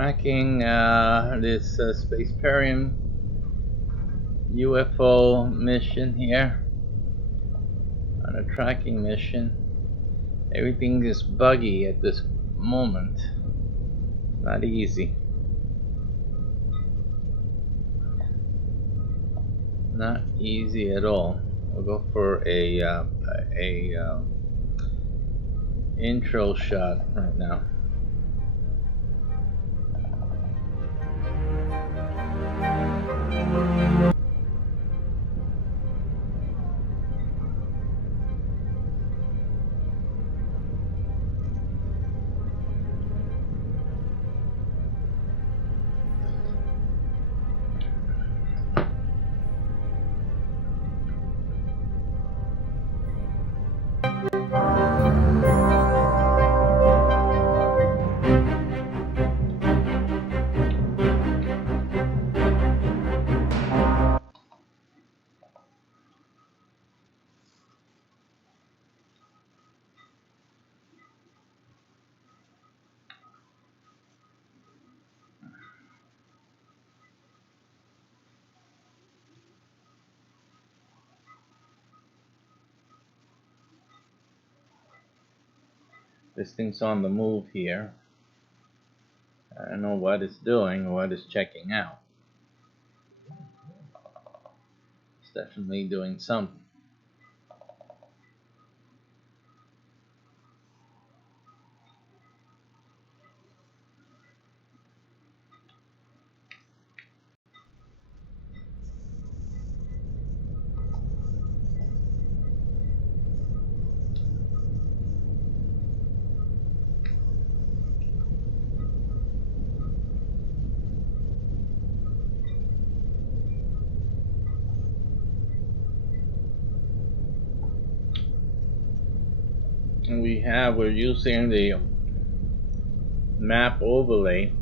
tracking this Spaceperium UFO mission here on a tracking mission. Everything is buggy at this moment. Not easy. Not easy at all. We'll go for a intro shot right now. This thing's on the move here. I don't know what it's doing or what it's checking out. It's definitely doing something. We're using the map overlay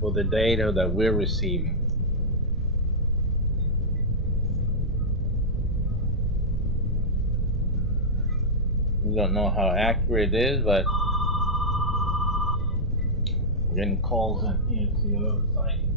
for the data that we're receiving. We don't know how accurate it is, but we're getting calls in here to the other side.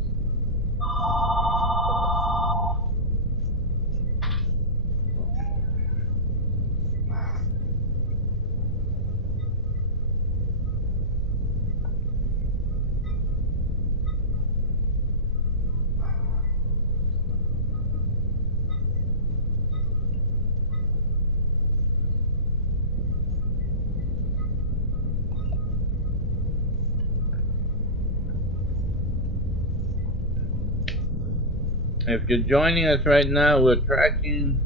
If you're joining us right now, we're tracking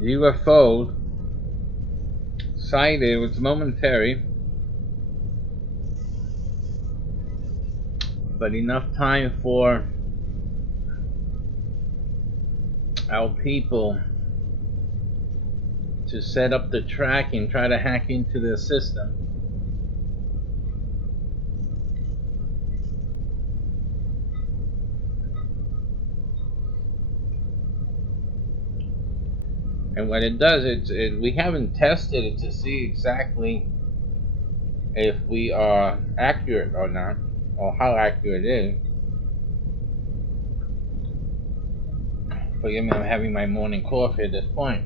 UFO sighted. It's momentary, but enough time for our people to set up the tracking, try to hack into the system. And what it does, we haven't tested it to see exactly if we are accurate or not, or how accurate it is. Forgive me, I'm having my morning coffee at this point.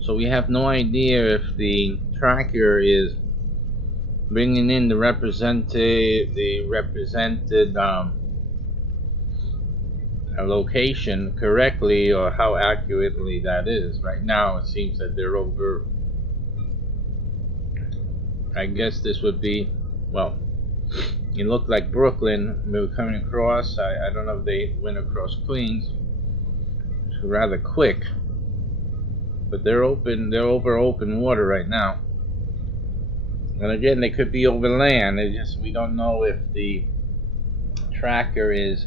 So we have no idea if the tracker is bringing in the represented location correctly, or how accurately that is. Right now it seems that they're over. I guess this would be, well, it looked like Brooklyn. We were coming across. I don't know if they went across Queens. It's rather quick, but they're over open water right now. And again, they could be over land. We don't know if the tracker is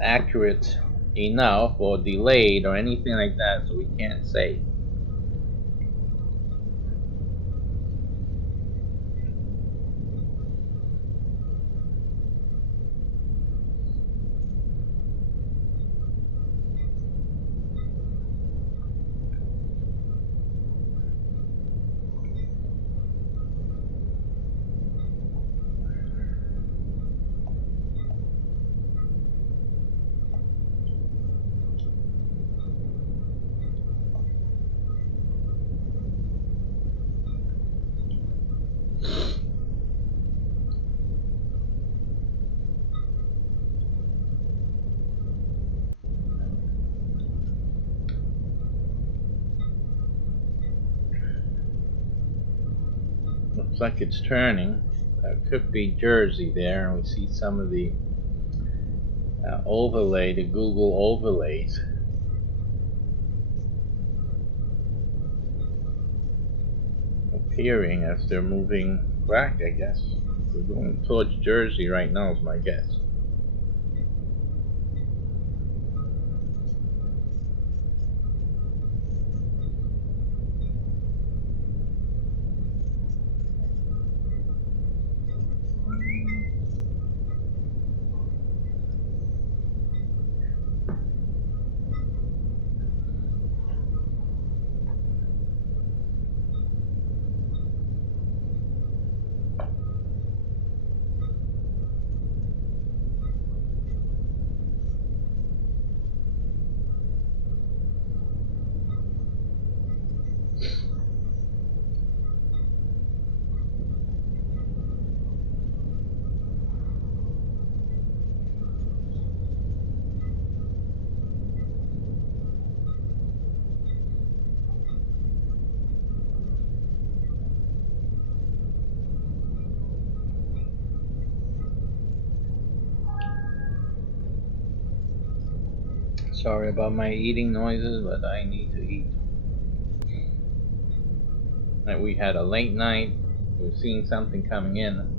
accurate enough or delayed or anything like that, so we can't say. Looks like it's turning. That could be Jersey there, and we see some of the overlay, the Google overlays appearing as they're moving back, I guess. They're going towards Jersey right now is my guess. Sorry about my eating noises, but I need to eat. We had a late night. We're seeing something coming in.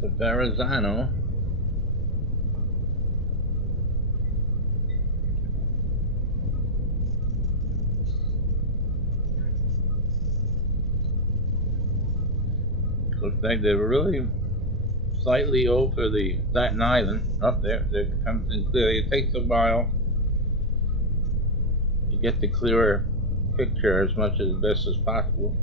The Verrazano. Looks like they're really slightly over the Staten Island. Up there, it comes in clearly. It takes a while to get the clearer picture as much as best as possible.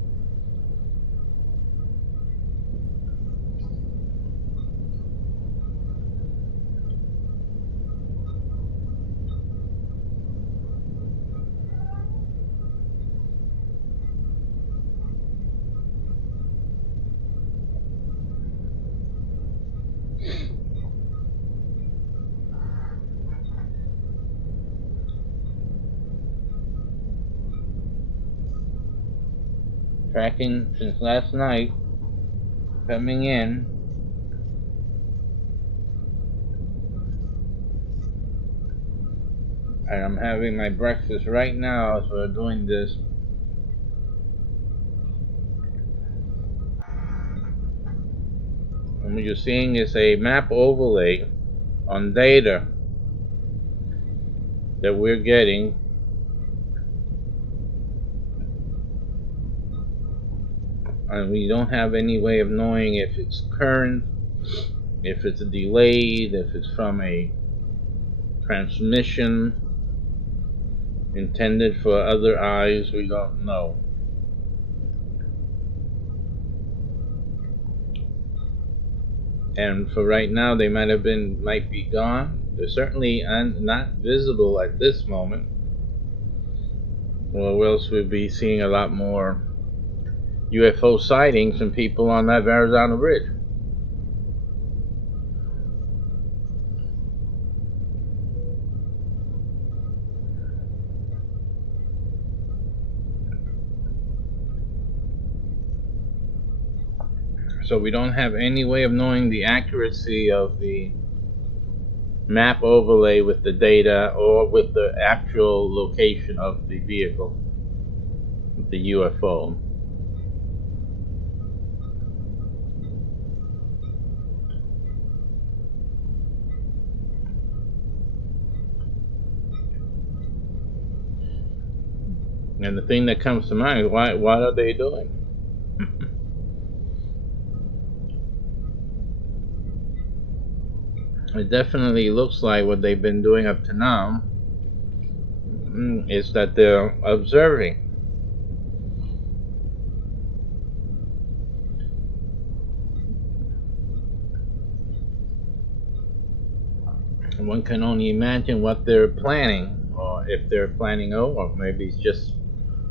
Tracking since last night, coming in. And I'm having my breakfast right now as we're doing this. And what you're seeing is a map overlay on data that we're getting. And we don't have any way of knowing if it's current, if it's delayed, if it's from a transmission intended for other eyes. We don't know. And for right now, they might be gone. They're certainly not visible at this moment, or else we'd be seeing a lot more UFO sightings from people on that Verrazano Bridge. So we don't have any way of knowing the accuracy of the map overlay with the data or with the actual location of the vehicle, the UFO. And the thing that comes to mind is what are they doing? It definitely looks like what they've been doing up to now is that they're observing. One can only imagine what they're planning, or if they're planning or maybe it's just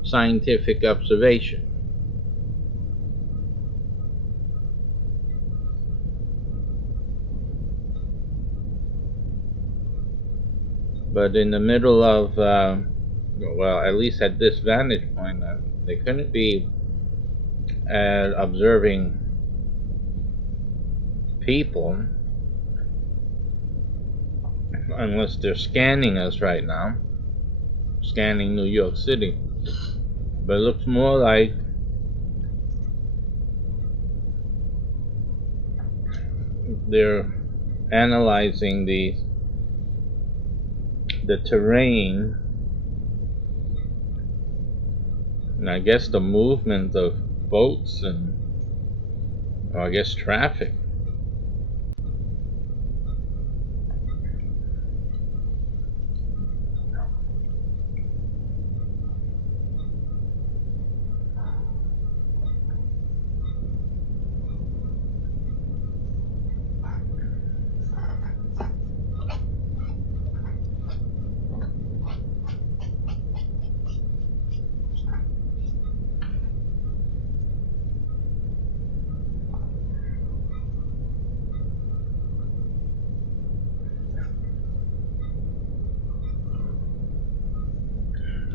scientific observation. But in the middle of, well, at least at this vantage point, they couldn't be observing people unless they're scanning us right now, scanning New York City. But it looks more like they're analyzing the terrain, and I guess the movement of boats and, or I guess, traffic.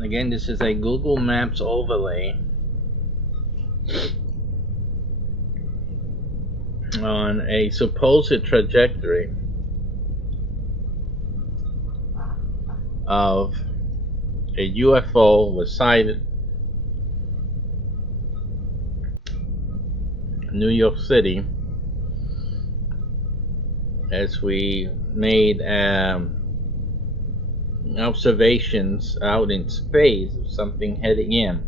Again, this is a Google Maps overlay on a supposed trajectory of a UFO was sighted in New York City as we made observations out in space of something heading in.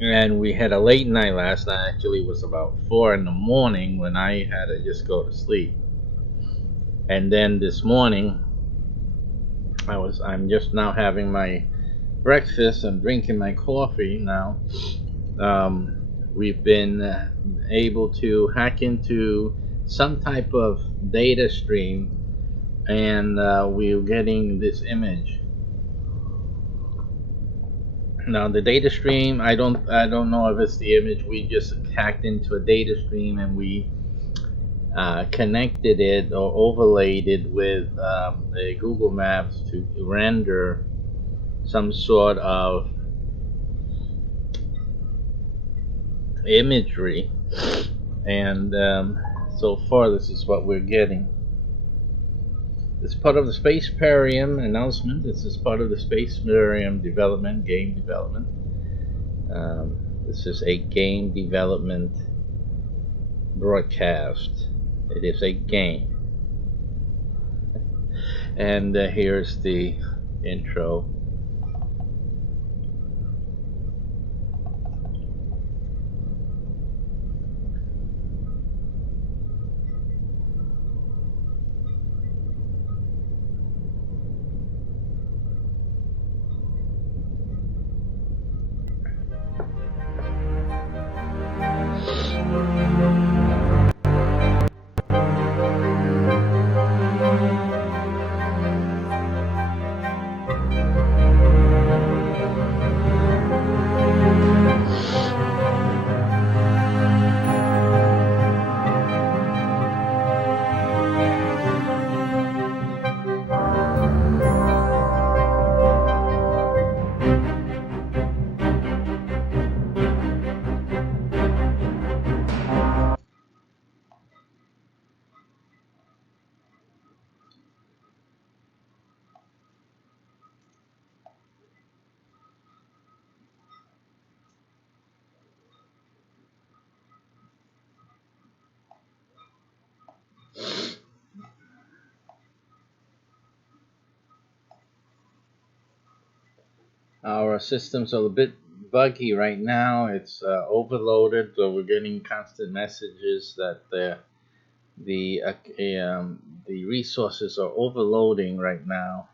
And we had a late night last night. Actually, it was about 4 in the morning when I had to just go to sleep. And then this morning, I'm just now having my breakfast. I'm drinking my coffee now. We've been able to hack into some type of data stream, and we're getting this image. Now the data stream, I don't know if it's the image. We just hacked into a data stream and we connected it or overlaid it with the Google Maps to render some sort of imagery, and so far this is what we're getting. This is part of the Spaceperium announcement. This is part of the Spaceperium development, game development. This is a game development broadcast. It is a game. And here's the intro. Our systems are a bit buggy right now. It's overloaded, so we're getting constant messages that the resources are overloading right now.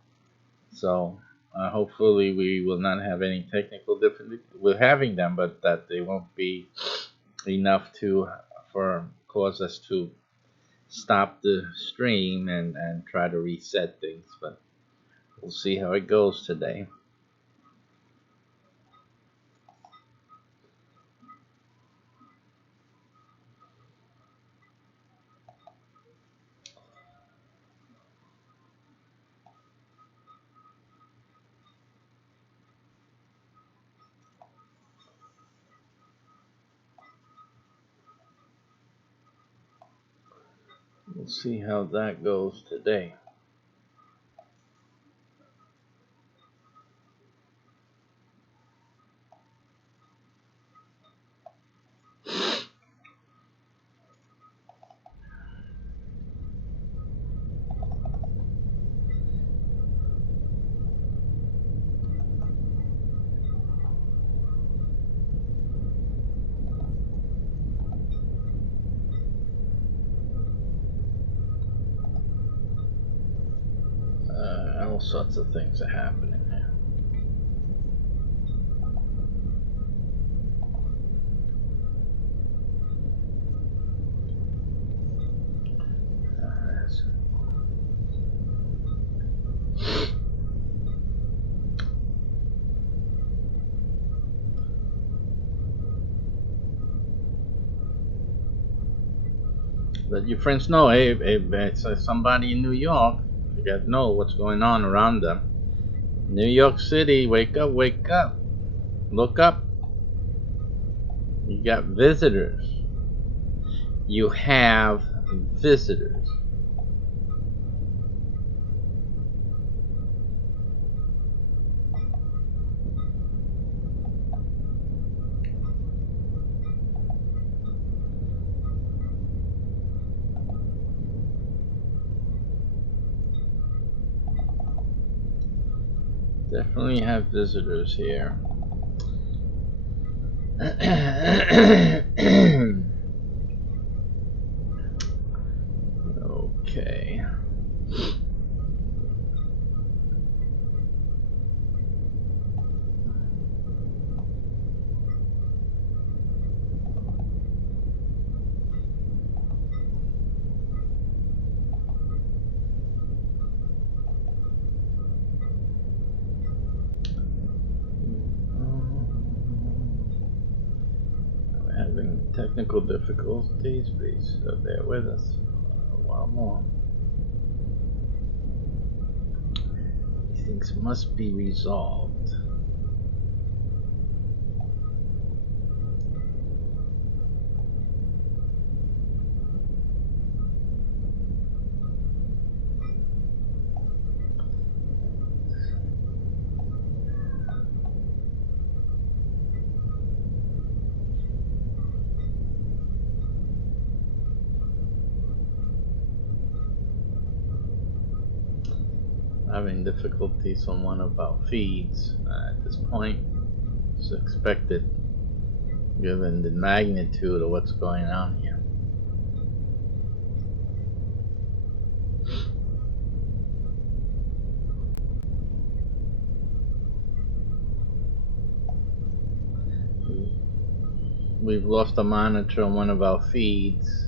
So hopefully we will not have any technical difficulty. We're having them, but that they won't be enough to for cause us to stop the stream and try to reset things. But we'll see how it goes today. We'll see how that goes today. All sorts of things are happening here. Let your friends know, hey, it's somebody in New York. You got to know what's going on around them. New York City, wake up, wake up. Look up. You got visitors. You have visitors. Definitely have visitors here. Okay. Having technical difficulties, please bear with us a while more. These things must be resolved. Having difficulties on one of our feeds at this point. It's expected given the magnitude of what's going on here. We've lost a monitor on one of our feeds.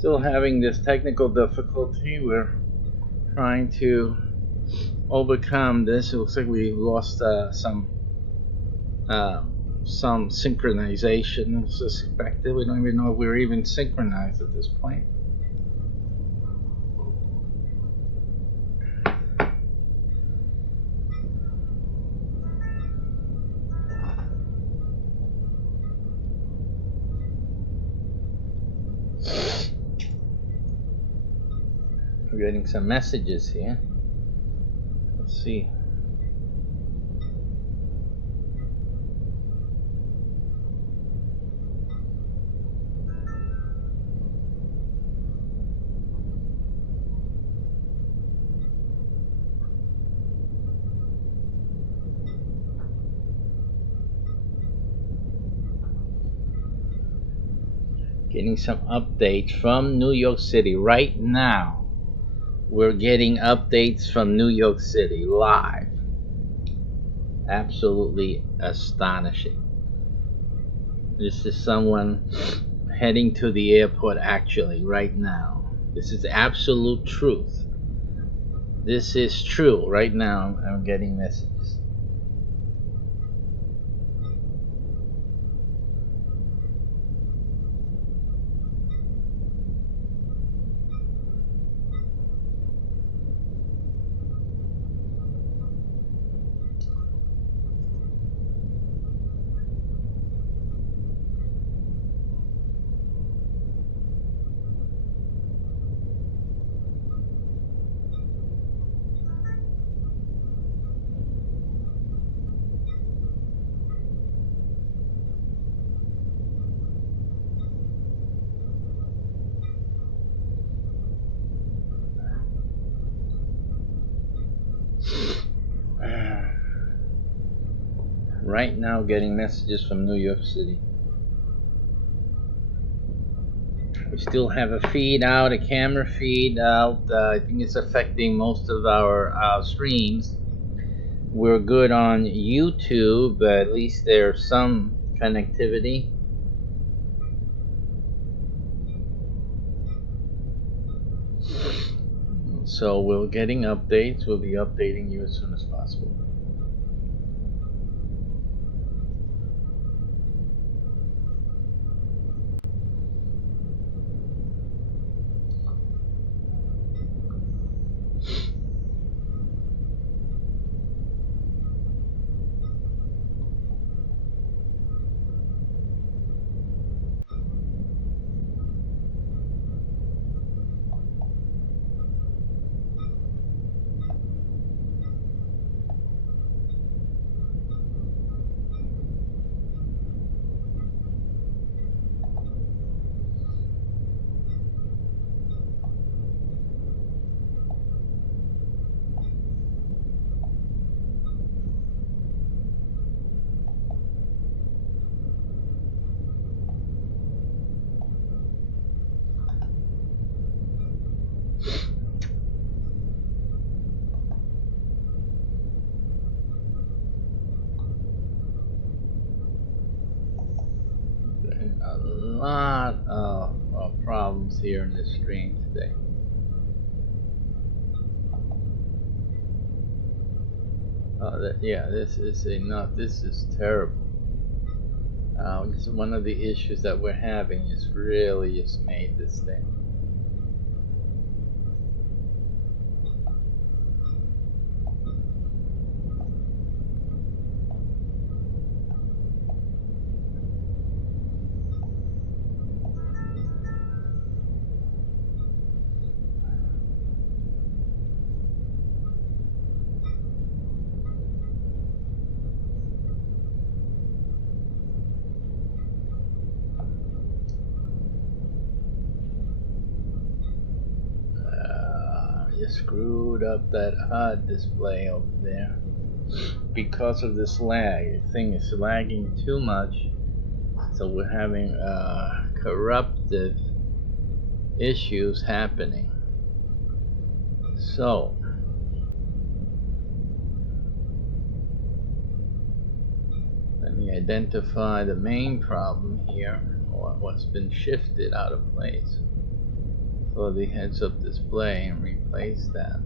Still having this technical difficulty. We're trying to overcome this. It looks like we lost some synchronization. Suspected. We don't even know if we're even synchronized at this point. We're getting some messages here. Let's see. Getting some updates from New York City right now. We're getting updates from New York City live. Absolutely astonishing. This is someone heading to the airport actually right now. This is absolute truth. This is true. Right now I'm getting messages. Right now getting messages from New York City. We still have a feed out, a camera feed out. I think it's affecting most of our streams. We're good on YouTube, but at least there's some connectivity. So we're getting updates. We'll be updating you as soon as possible. A lot of problems here in this stream today. Yeah, this is enough. This is terrible. This is one of the issues that we're having. Is really just made this thing. You screwed up that HUD display over there because of this lag. The thing is lagging too much, so we're having corruptive issues happening. So let me identify the main problem here, or what's been shifted out of place. for the heads-up display and replace that.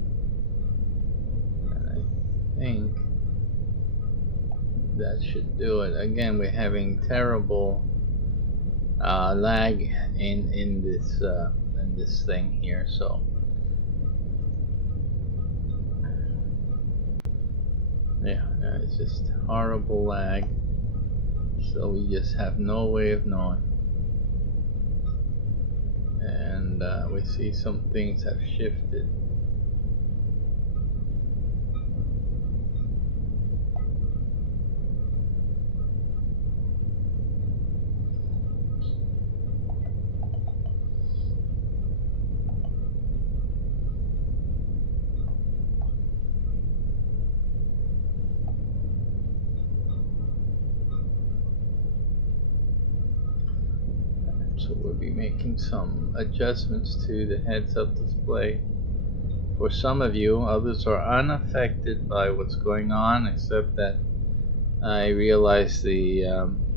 And I think that should do it. Again, we're having terrible lag in this thing here, so yeah, it's just horrible lag. So we just have no way of knowing. And we see some things have shifted. So we'll be making some adjustments to the heads-up display. For some of you, others are unaffected by what's going on, except that I realize the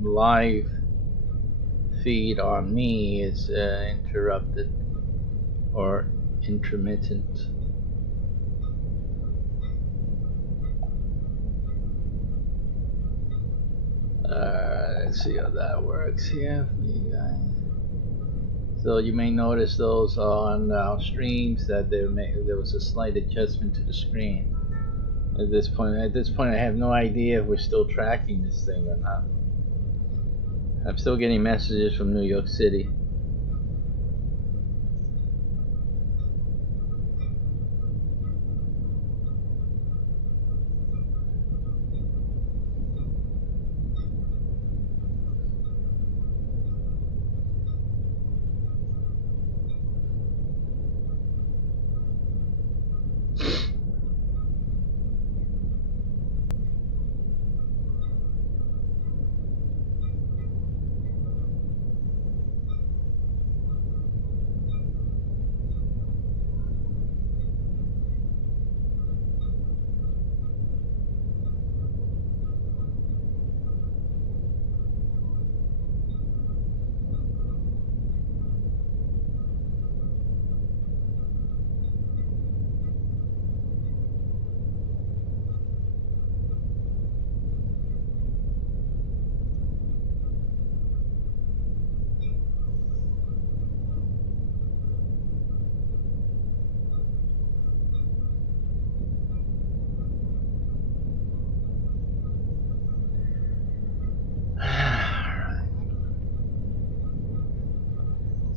live feed on me is interrupted or intermittent. Let's see how that works here for you guys. So you may notice those on our streams that there was a slight adjustment to the screen. At this point, I have no idea if we're still tracking this thing or not. I'm still getting messages from New York City.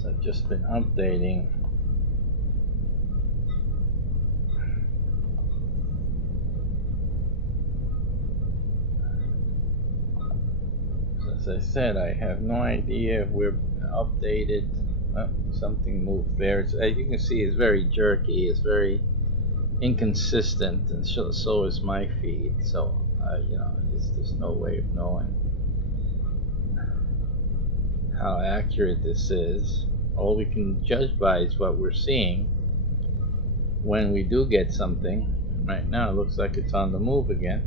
I've just been updating. As I said, I have no idea if we're updated. Something moved there. As you can see, it's very jerky. It's very inconsistent, and so is my feed. So there's no way of knowing how accurate this is. All we can judge by is what we're seeing when we do get something. Right now it looks like it's on the move again.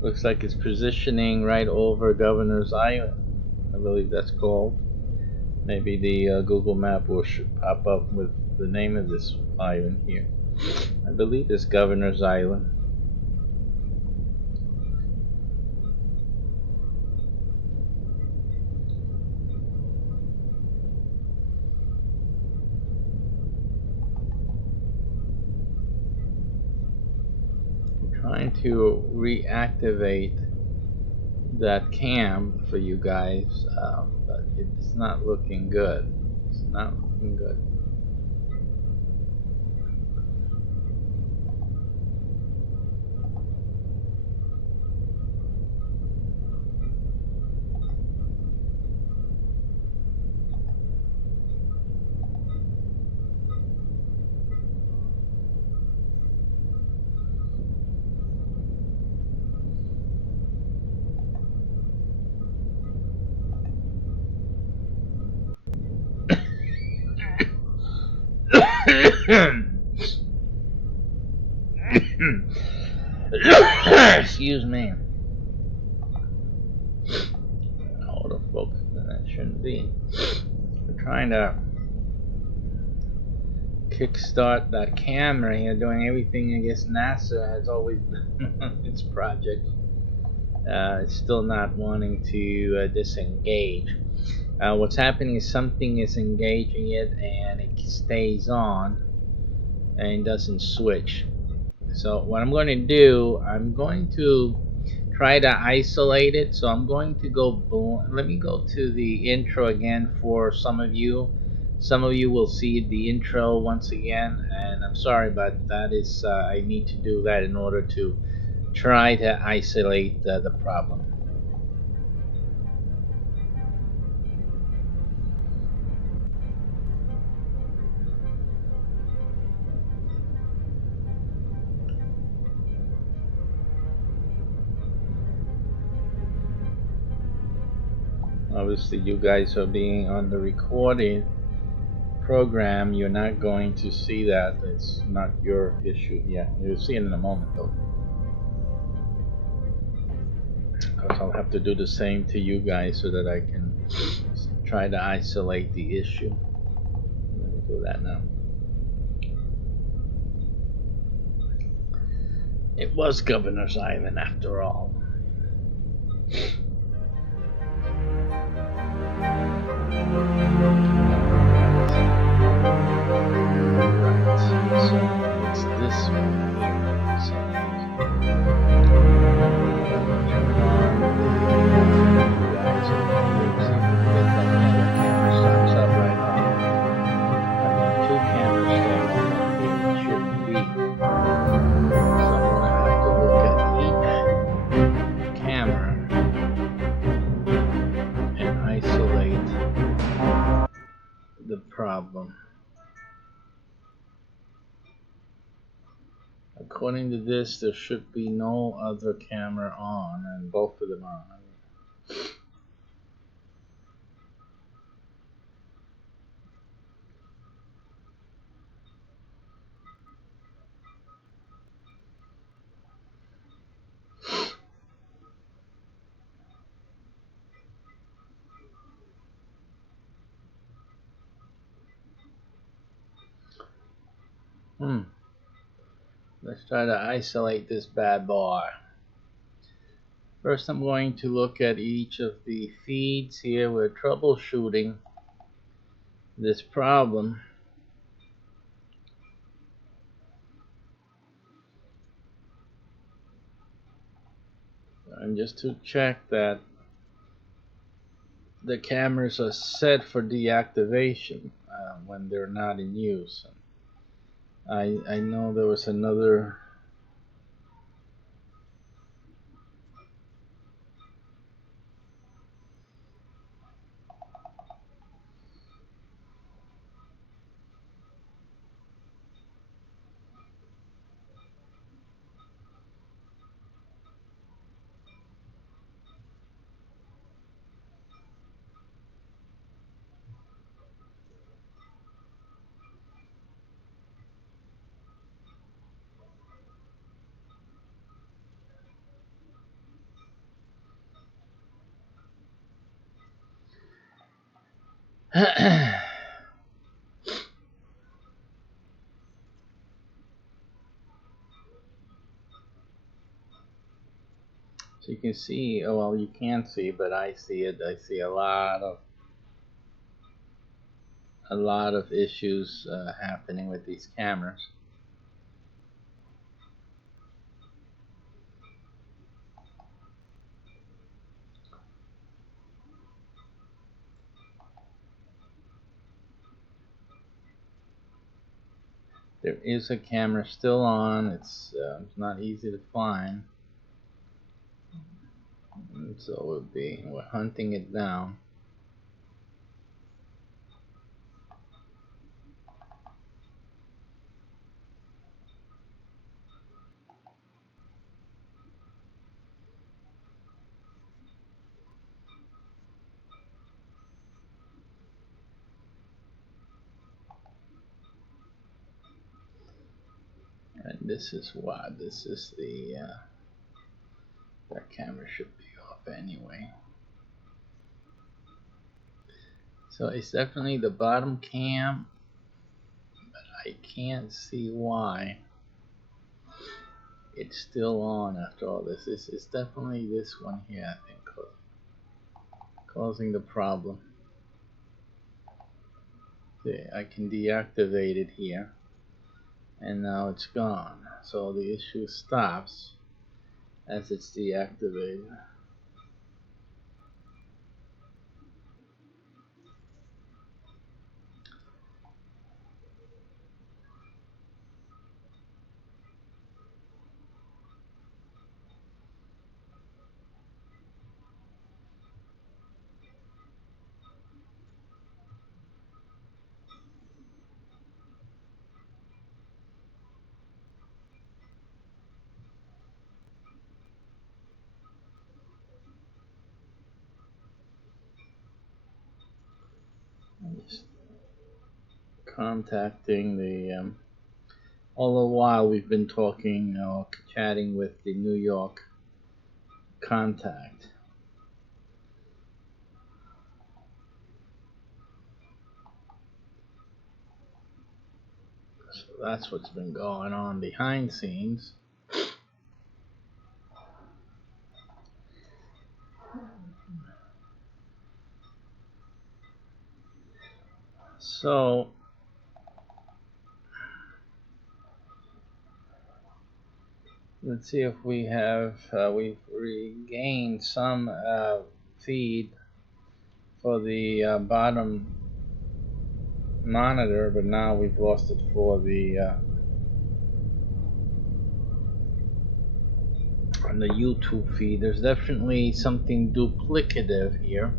Looks like it's positioning right over Governor's Island. I believe that's called. Maybe the Google map will pop up with the name of this island here. I believe it's Governor's Island. Trying to reactivate that cam for you guys, but it's not looking good. It's not looking good. Excuse me. That shouldn't be. We're trying to kickstart that camera here, doing everything I guess NASA has always done on its project. It's still not wanting to disengage. What's happening is something is engaging it and it stays on and doesn't switch. So what I'm going to do, I'm going to try to isolate it. So I'm going to go, let me go to the intro again for some of you. Some of you will see the intro once again, and I'm sorry, but that is, I need to do that in order to try to isolate the problem. Obviously, you guys are being on the recording program. You're not going to see that. It's not your issue. Yeah, you'll see it in a moment, though. Because I'll have to do the same to you guys so that I can try to isolate the issue. Let me do that now. It was Governor's Island after all. It's this one here. So turn on the guys over here. See, the camera stops up right on. I mean, two cameras stand on. It should be. So I'm gonna have to look at each camera and isolate the problem. According to this, there should be no other camera on, and both of them are on. Let's try to isolate this bad boy. First, I'm going to look at each of the feeds here. We're troubleshooting this problem. And just to check that the cameras are set for deactivation when they're not in use. I know there was another so you can see, oh well, you can't see, but I see it. I see a lot of issues happening with these cameras. There is a camera still on. It's not easy to find. And so it would be, we're hunting it down. And this is what, this is the, that camera should be off anyway. So it's definitely the bottom cam, but I can't see why it's still on after all this. It's definitely this one here, I think, causing the problem. See, I can deactivate it here, and now it's gone. So the issue stops as it's deactivated. Just contacting the all the while we've been talking or chatting with the New York contact. So that's what's been going on behind scenes. So let's see if we have we've regained some feed for the bottom monitor, but now we've lost it for the on the YouTube feed. There's definitely something duplicative here.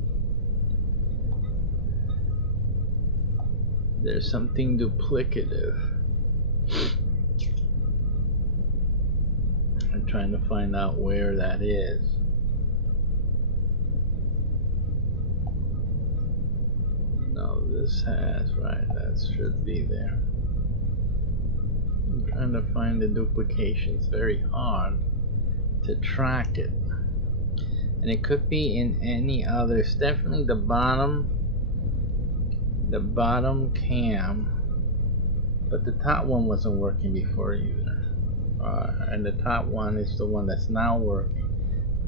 There's something duplicative. I'm trying to find out where that is. No, this has, right, that should be there. I'm trying to find the duplication. It's very hard to track it. And it could be in any other, it's definitely the bottom cam, but the top one wasn't working before either. And the top one is the one that's now working.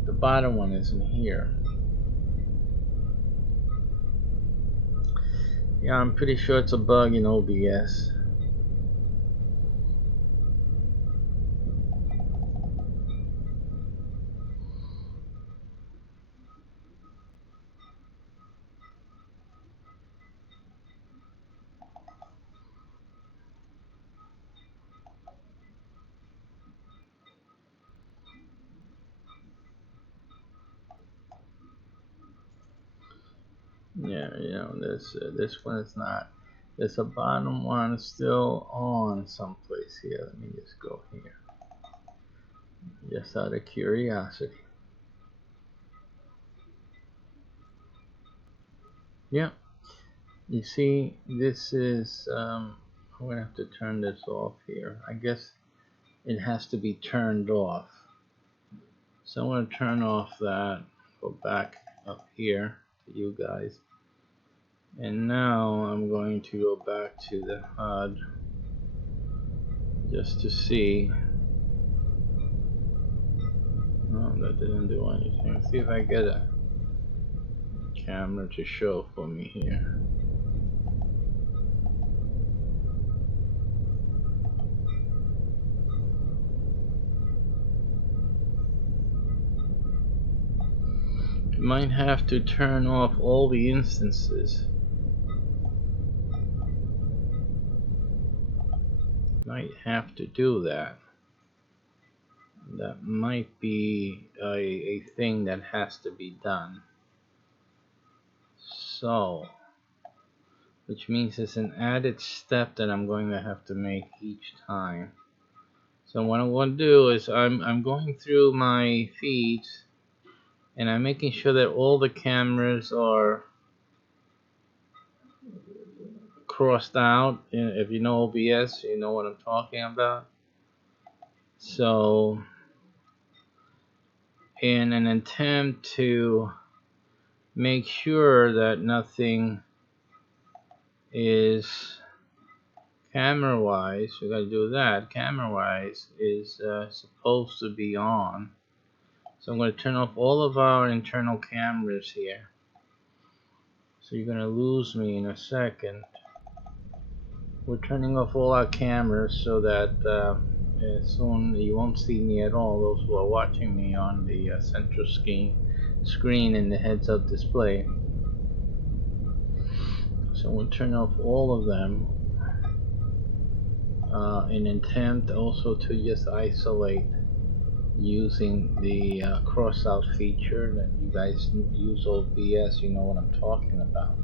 The bottom one isn't here. Yeah, I'm pretty sure it's a bug in OBS. Yeah, you know, this one is not. There's a bottom one still on someplace here. Let me just go here, just out of curiosity. Yeah, you see, this is. I'm gonna have to turn this off here. I guess it has to be turned off. So I'm gonna turn off that. Go back up here to you guys. And now I'm going to go back to the HUD just to see. No, that didn't do anything. See if I get a camera to show for me here. Might have to turn off all the instances. Might have to do that. That might be a thing that has to be done. So, which means it's an added step that I'm going to have to make each time. So what I'm going to do is I'm going through my feeds and I'm making sure that all the cameras are crossed out. If you know OBS, you know what I'm talking about. So in an attempt to make sure that nothing is camera wise, we gotta do that. Camera wise is supposed to be on. So I'm going to turn off all of our internal cameras here. So you're going to lose me in a second. We're turning off all our cameras so that soon you won't see me at all, those who are watching me on the central screen in the heads-up display. So we'll turn off all of them in intent also to just isolate using the cross-out feature that you guys use OBS, you know what I'm talking about.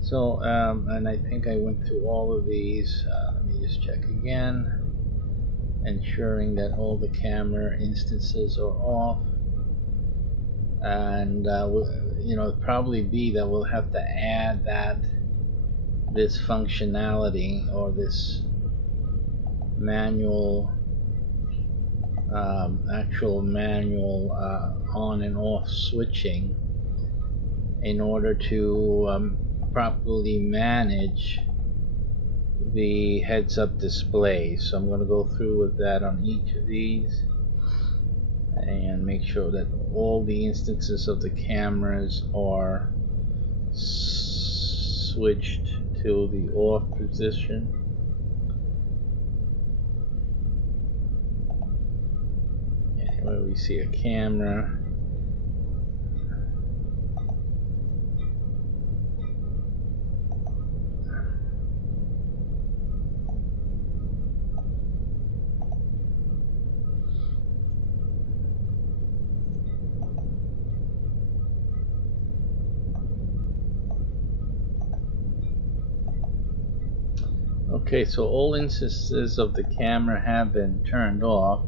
So, and I think I went through all of these. Let me just check again, ensuring that all the camera instances are off. And you know, probably be that we'll have to add this functionality or this manual. Actual manual on and off switching in order to properly manage the heads-up display. So I'm going to go through with that on each of these and make sure that all the instances of the cameras are switched to the off position. Where we see a camera, okay, so all instances of the camera have been turned off.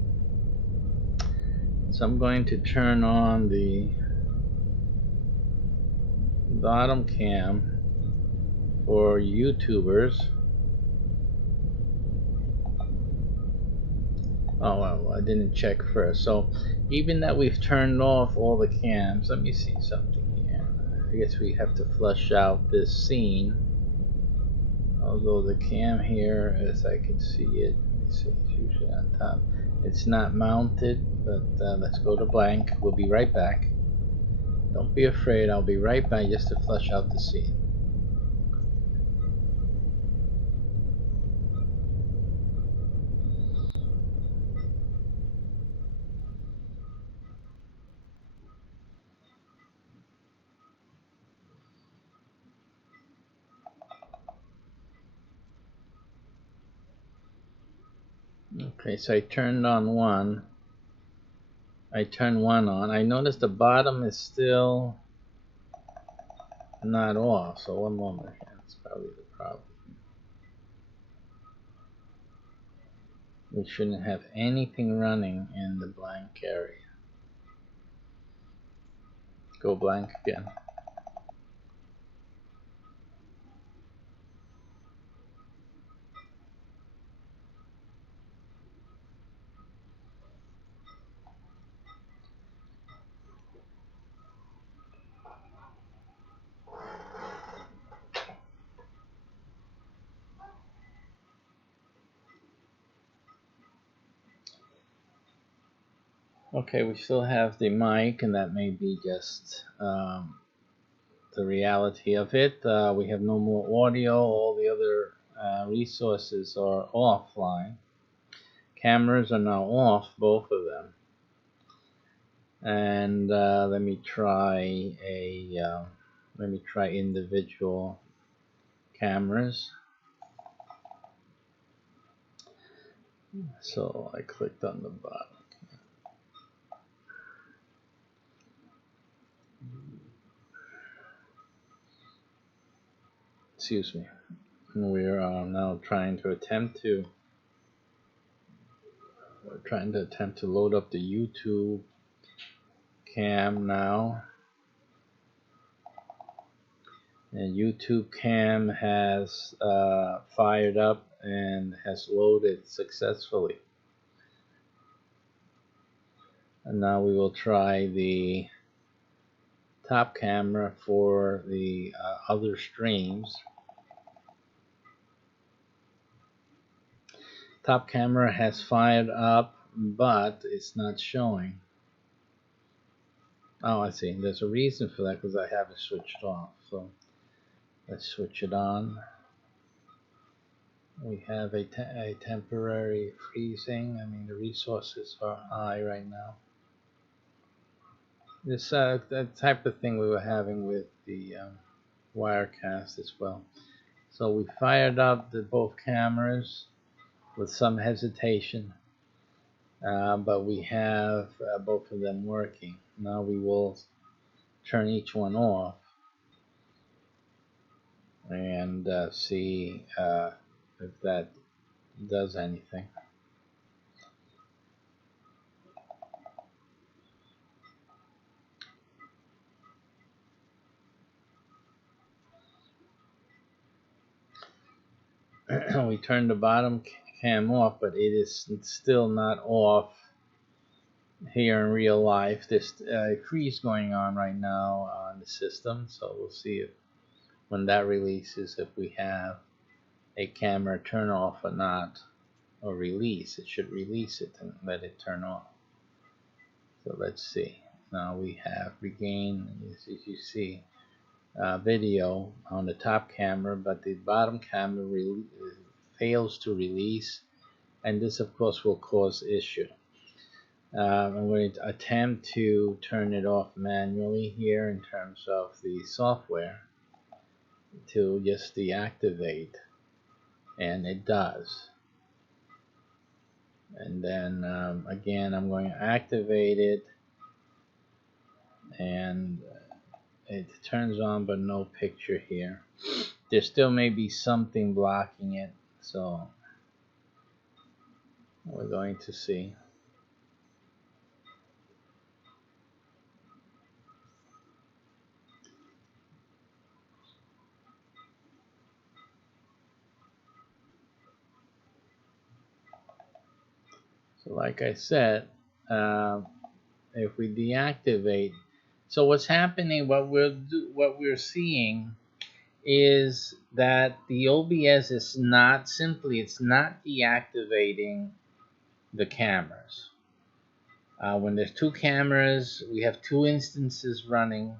So I'm going to turn on the bottom cam for YouTubers. Oh well, I didn't check first. So even that we've turned off all the cams, let me see something here. I guess we have to flush out this scene. Although the cam here, as I can see it, let me see, it's usually on top. It's not mounted, but let's go to blank. We'll be right back. Don't be afraid, I'll be right back just to flush out the scene. Okay, so I turned on one. I turned one on. I noticed the bottom is still not off, so one moment. That's probably the problem. We shouldn't have anything running in the blank area. Go blank again. Okay, we still have the mic, and that may be just the reality of it. We have no more audio. All the other resources are offline. Cameras are now off, both of them. And let me try individual cameras. So I clicked on the bottom. Excuse me. We're now trying to attempt to load up the YouTube cam now. And YouTube cam has fired up and has loaded successfully. And now we will try the top camera for the other streams. Top camera has fired up, but it's not showing. Oh, I see. There's a reason for that because I have it switched off. So let's switch it on. We have a temporary freezing. I mean, the resources are high right now. This that type of thing we were having with the Wirecast as well. So we fired up both cameras with some hesitation, but we have both of them working. Now we will turn each one off and see if that does anything. We turned the bottom cam off, but it is still not off here in real life. There's a freeze going on right now on the system, so we'll see if when that releases, if we have a camera turn off or not, or release. It should release it and let it turn off. So let's see. Now we have regained, as you see, video on the top camera, but the bottom camera fails to release, and this of course will cause issue. I'm going to attempt to turn it off manually here in terms of the software to just deactivate, and it does. And then again I'm going to activate it, and it turns on but no picture here. There still may be something blocking it, so we're going to see. So like I said, if we deactivate, so what's happening, what we're seeing is that the OBS is not it's not deactivating the cameras. When there's two cameras, we have two instances running.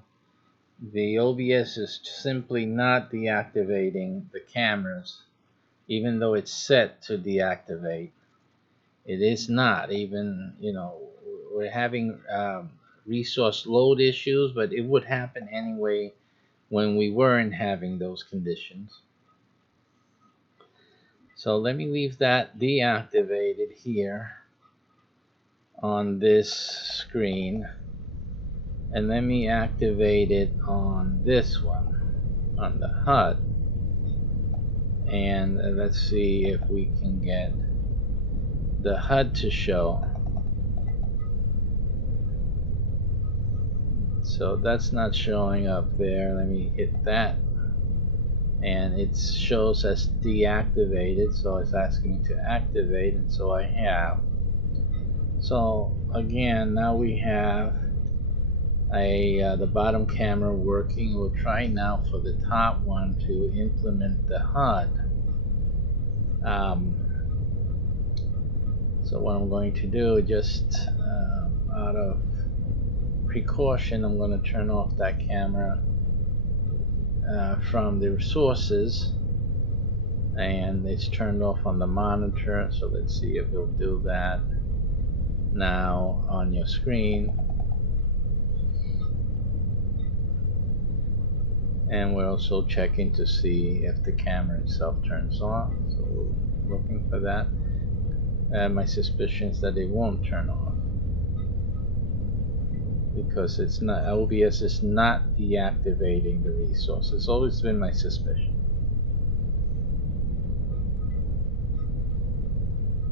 The OBS is simply not deactivating the cameras, even though it's set to deactivate. It is not. Even, we're having resource load issues, but it would happen anyway when we weren't having those conditions. So let me leave that deactivated here on this screen, and let me activate it on this one, on the HUD, and let's see if we can get the HUD to show. So that's not showing up there. Let me hit that, and it shows as deactivated, so it's asking me to activate, and so I have. So again, now we have the bottom camera working. We'll try now for the top one to implement the HUD. So what I'm going to do, just out of precaution, I'm going to turn off that camera from the resources, and it's turned off on the monitor. So let's see if it'll do that now on your screen. And we're also checking to see if the camera itself turns off. So we're looking for that. My suspicion is that it won't turn off, because it's not, OBS is not deactivating the resource. It's always been my suspicion.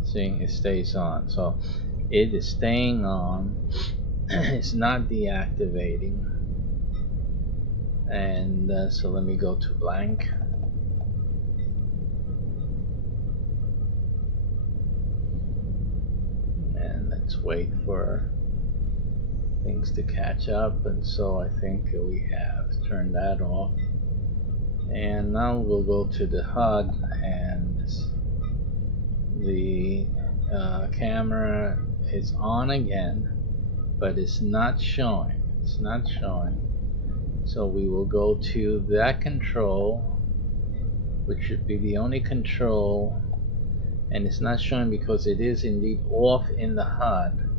See, it stays on. So it is staying on. It's not deactivating. And so let me go to blank. And let's wait for things to catch up. And so I think we have turned that off. And now we'll go to the HUD and The camera is on again, but it's not showing. It's not showing. So we will go to that control, which should be the only control, and it's not showing because it is indeed off in the HUD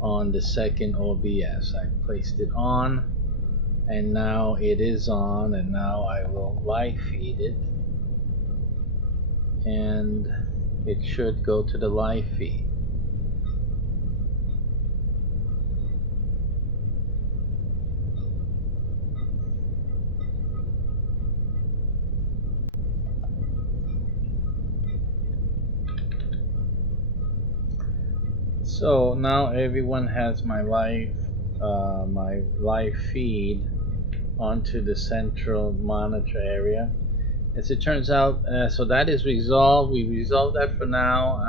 on the second OBS. I placed it on, and now it is on, and now I will live feed it, and it should go to the live feed. So now everyone has my live feed onto the central monitor area. As it turns out, so that is resolved. We resolved that for now.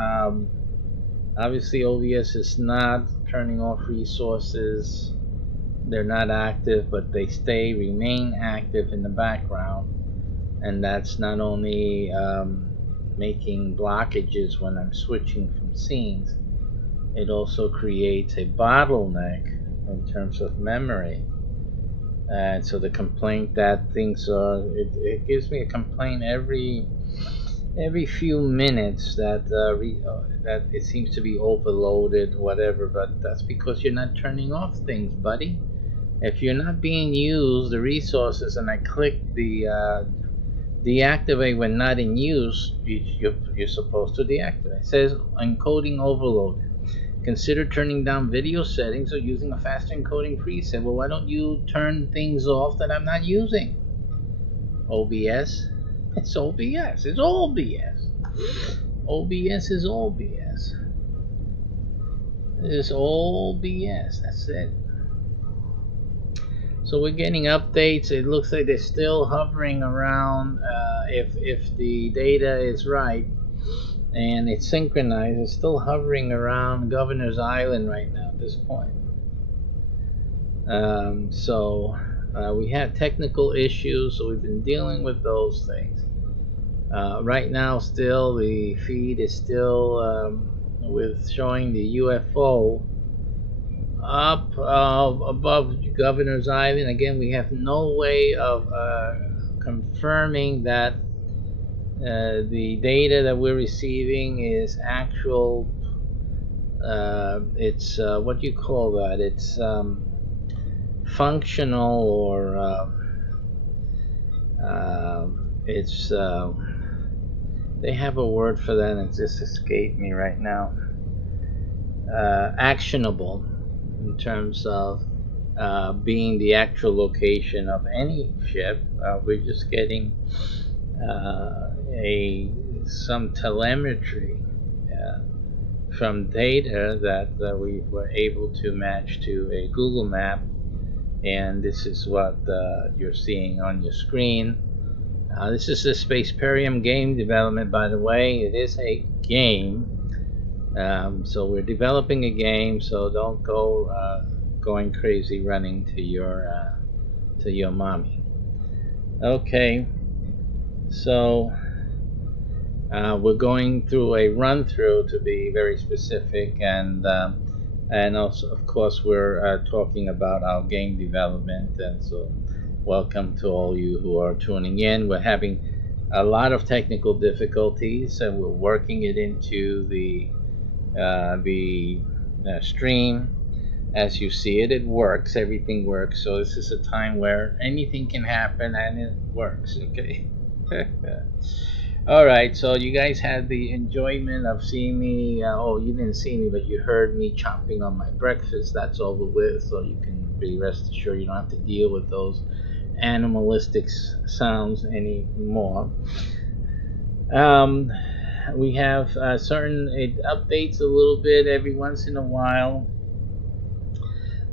Obviously, OBS is not turning off resources. They're not active, but they remain active in the background, and that's not only making blockages when I'm switching from scenes. It also creates a bottleneck in terms of memory. And so the complaint that things are, it gives me a complaint every few minutes that that it seems to be overloaded, whatever. But that's because you're not turning off things, buddy. If you're not being used, the resources, and I click the deactivate when not in use, you're supposed to deactivate. It says encoding overloaded. Consider turning down video settings or using a faster encoding preset. Well, why don't you turn things off that I'm not using? OBS? It's OBS. It's all BS. OBS is all BS. It's all BS. That's it. So we're getting updates. It looks like they're still hovering around. If the data is right, and it's synchronized, it's still hovering around Governor's Island right now at this point. We had technical issues, so we've been dealing with those things. Right now, still the feed is still with showing the UFO up above Governor's Island. Again, we have no way of confirming that the data that we're receiving is actual. It's what do you call that? It's functional, or it's they have a word for that, and it just escaped me right now. Actionable in terms of being the actual location of any ship. We're just getting some telemetry from data that we were able to match to a Google map, and this is what you're seeing on your screen. This is the Spaceperium game development, by the way. It is a game, so we're developing a game, so don't go going crazy running to your mommy. Okay, so we're going through a run-through, to be very specific, and also, of course, we're talking about our game development. And so welcome to all you who are tuning in. We're having a lot of technical difficulties, and we're working it into the stream. As you see it, it works. Everything works. So this is a time where anything can happen, and it works. Okay. Alright, so you guys had the enjoyment of seeing me. Oh, you didn't see me, but you heard me chomping on my breakfast. That's over with, so you can be rest assured you don't have to deal with those animalistic sounds anymore. We have it updates a little bit every once in a while.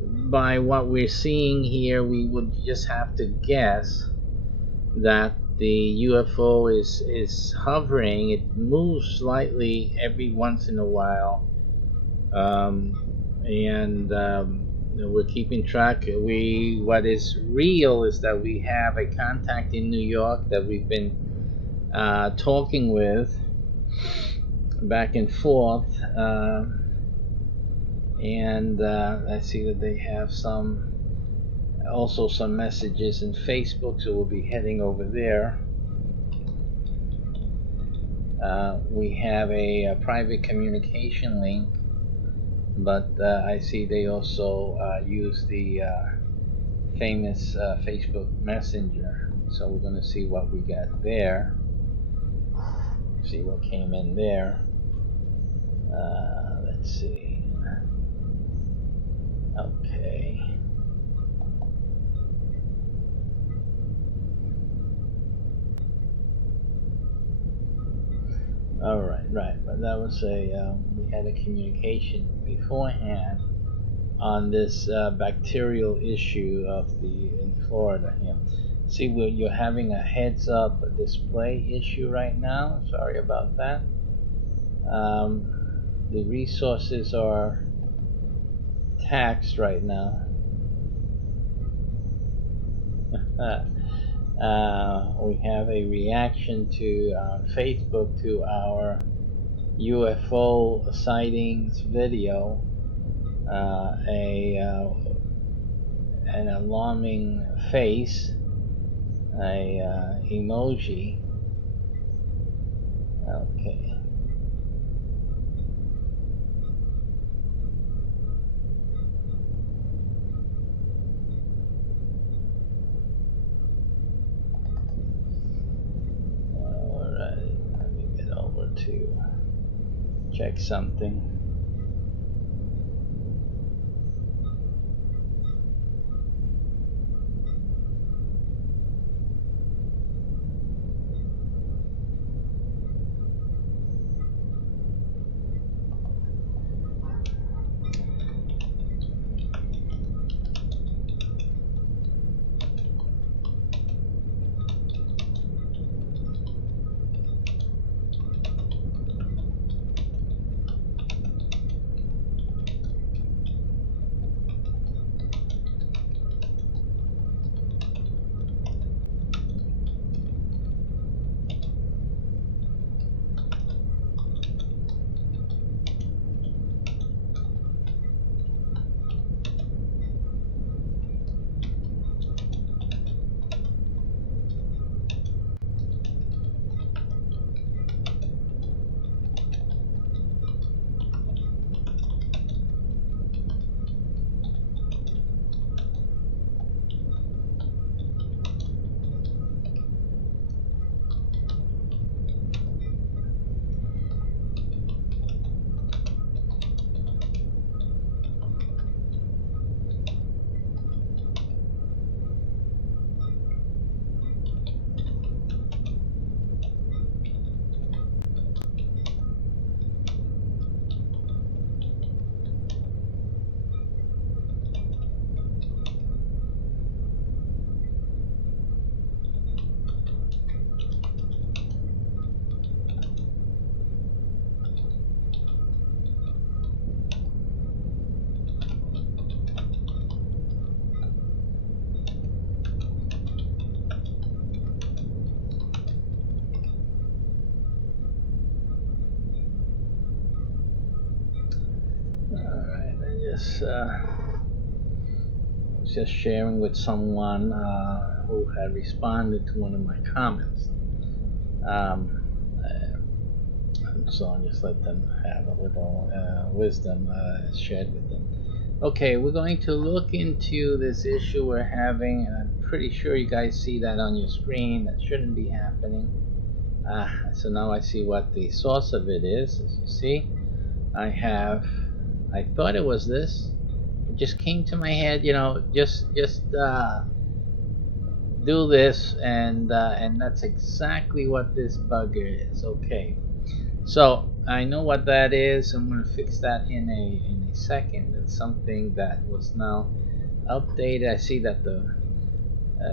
By what we're seeing here, we would just have to guess that the UFO is hovering. It moves slightly every once in a while, and we're keeping track. What is real is that we have a contact in New York that we've been talking with, back and forth, and I see that they have also some messages in Facebook, so we'll be heading over there. We have a private communication link, but I see they also use the famous Facebook Messenger, so we're going to see what we got there, see what came in there. Let's see. Okay. All right, but that was we had a communication beforehand on this bacterial issue in Florida here. See, you're having a heads-up display issue right now. Sorry about that. The resources are taxed right now. We have a reaction to Facebook to our UFO sightings video, an alarming face, a emoji. Okay. Alright, let me get over to check something. Was just sharing with someone who had responded to one of my comments. So I'll just let them have a little wisdom shared with them. Okay, we're going to look into this issue we're having. I'm pretty sure you guys see that on your screen. That shouldn't be happening. So now I see what the source of it is. As you see, I thought it was this. It just came to my head, just do this, and that's exactly what this bugger is. Okay, so I know what that is. I'm going to fix that in a second. It's something that was now updated. I see that the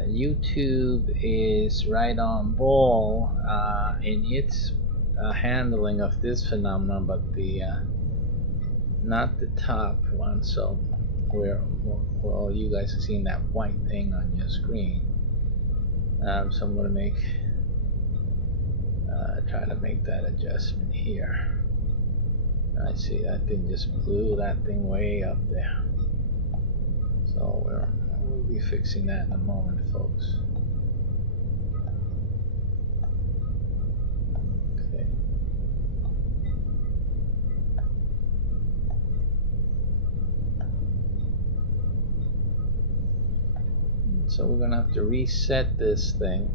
YouTube is right on ball in its handling of this phenomenon, but the not the top one. So well, you guys are seeing that white thing on your screen. So I'm going to try to make that adjustment here. I see that thing just blew that thing way up there. So we'll be fixing that in a moment, folks. Okay. So we're gonna have to reset this thing.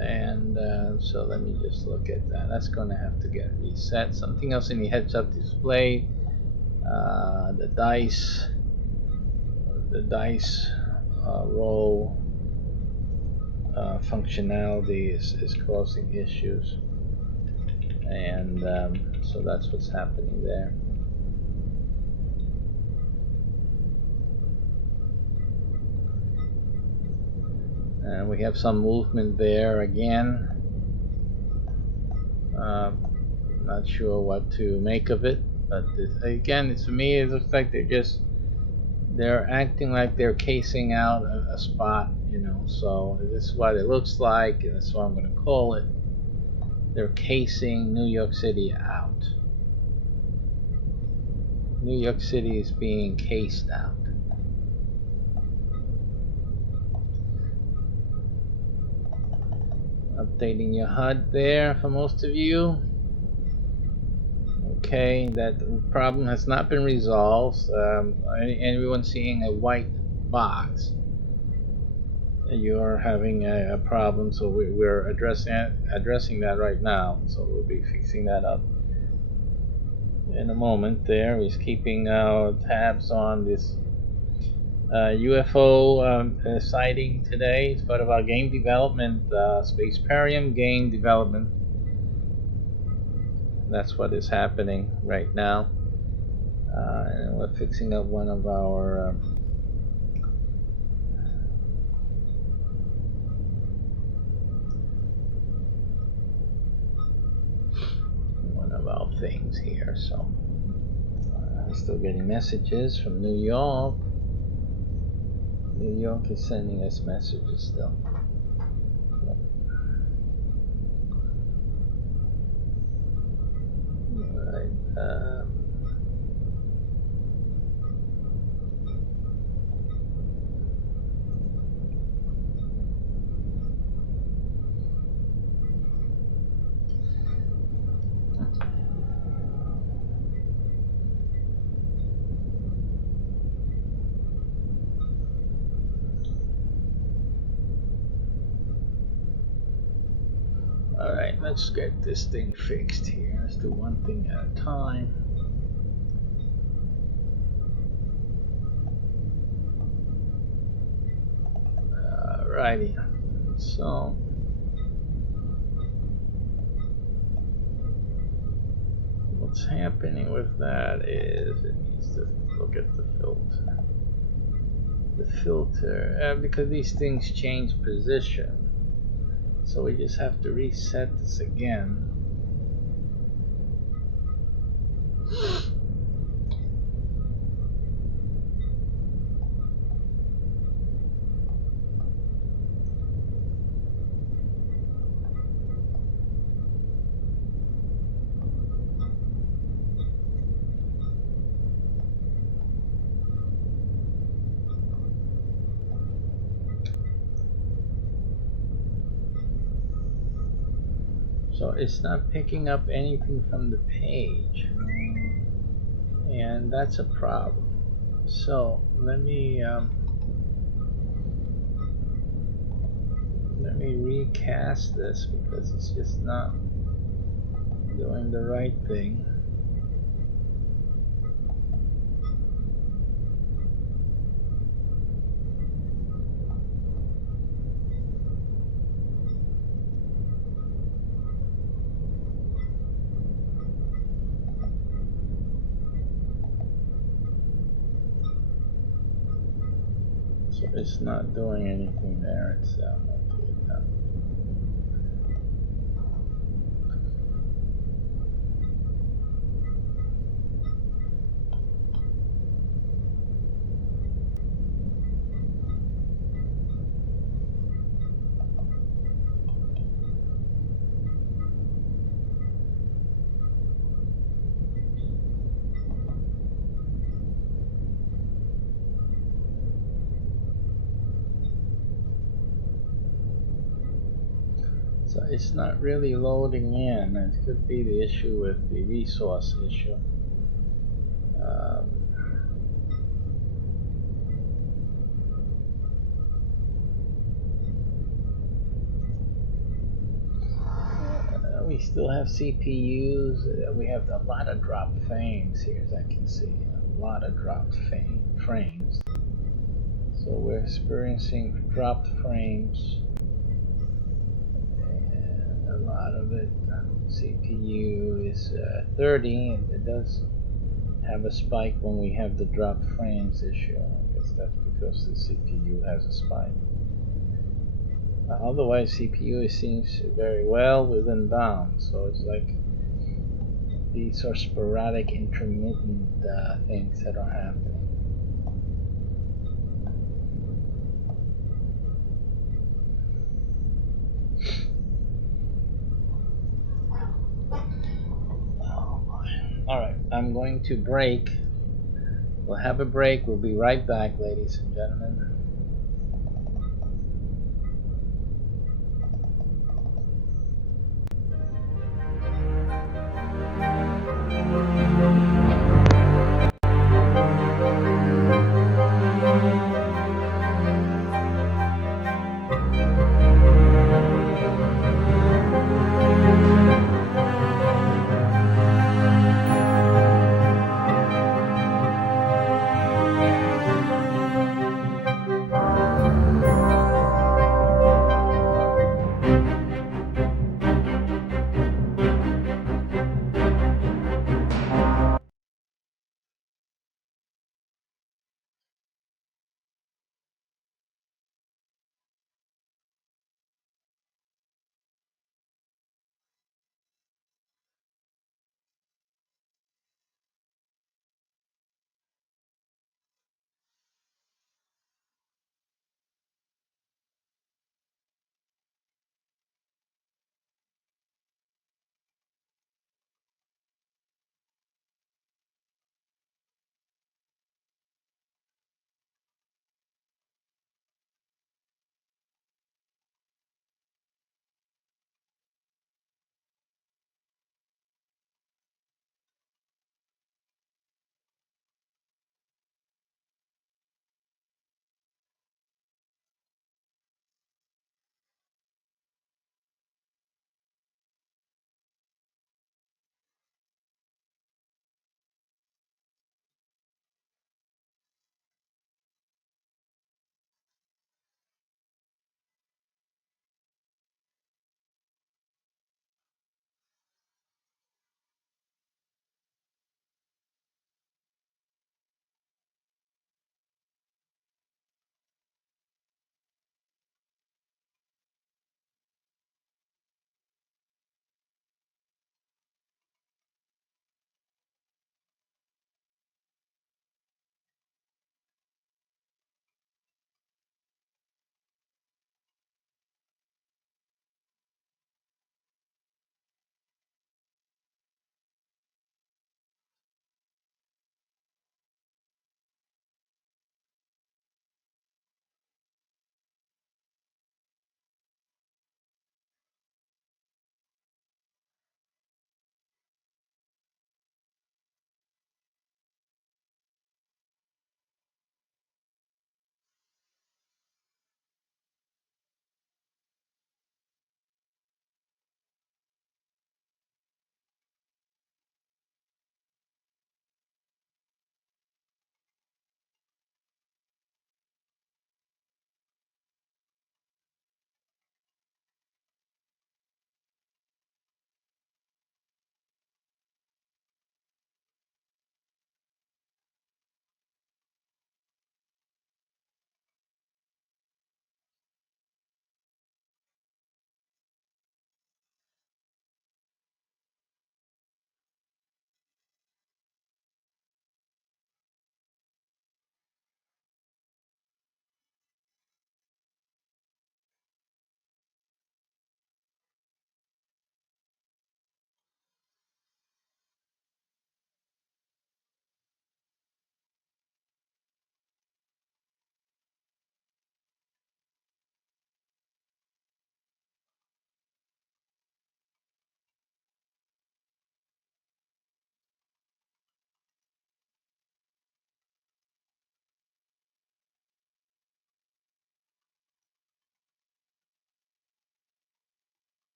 And so let me just look at that. That's going to have to get reset. Something else in the heads-up display. The dice roll functionality is causing issues, and so that's what's happening there. And we have some movement there again. Not sure what to make of it, but again, to me, it looks like they're acting like they're casing out a spot, you know. So this is what it looks like, and that's what I'm going to call it. They're casing New York City out. New York City is being cased out. Updating your HUD there for most of you. Okay, that problem has not been resolved. Everyone seeing a white box, you're having a problem, so we're addressing that right now. So we'll be fixing that up in a moment. There, he's keeping tabs on this UFO sighting today. It's part of our game development, Spaceperium game development. That's what is happening right now, and we're fixing up one of our things here. So I'm still getting messages from New York. New York is sending us messages still. Alright, Alright, let's get this thing fixed here. Let's do one thing at a time. Alrighty, so what's happening with that is it needs to look at the filter. The filter, because these things change position. So we just have to reset this again. So it's not picking up anything from the page, and that's a problem. So let me recast this because it's just not doing the right thing. So it's not doing anything there itself. So it's not really loading in. It could be the issue with the resource issue. We still have CPUs. We have a lot of dropped frames here, as I can see. A lot of dropped frames. So we're experiencing dropped frames. And a lot of it. CPU is 30, and it does have a spike when we have the dropped frames issue. I guess that's because the CPU has a spike. Otherwise, CPU seems very well within bounds. So it's like these are sporadic, intermittent things that are happening. Alright, I'm going to break. We'll have a break. We'll be right back, ladies and gentlemen.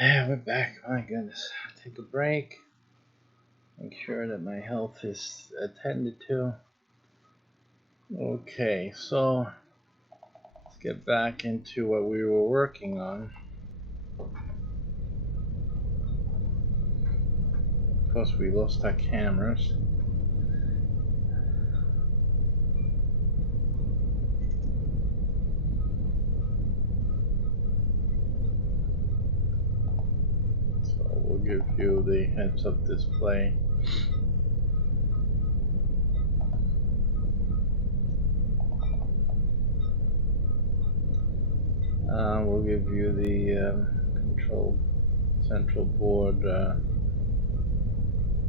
Yeah, we're back. My goodness. Take a break. Make sure that my health is attended to. Okay, so let's get back into what we were working on. Of course, we lost our cameras. So we'll give you the heads-up display. We'll give you the control central board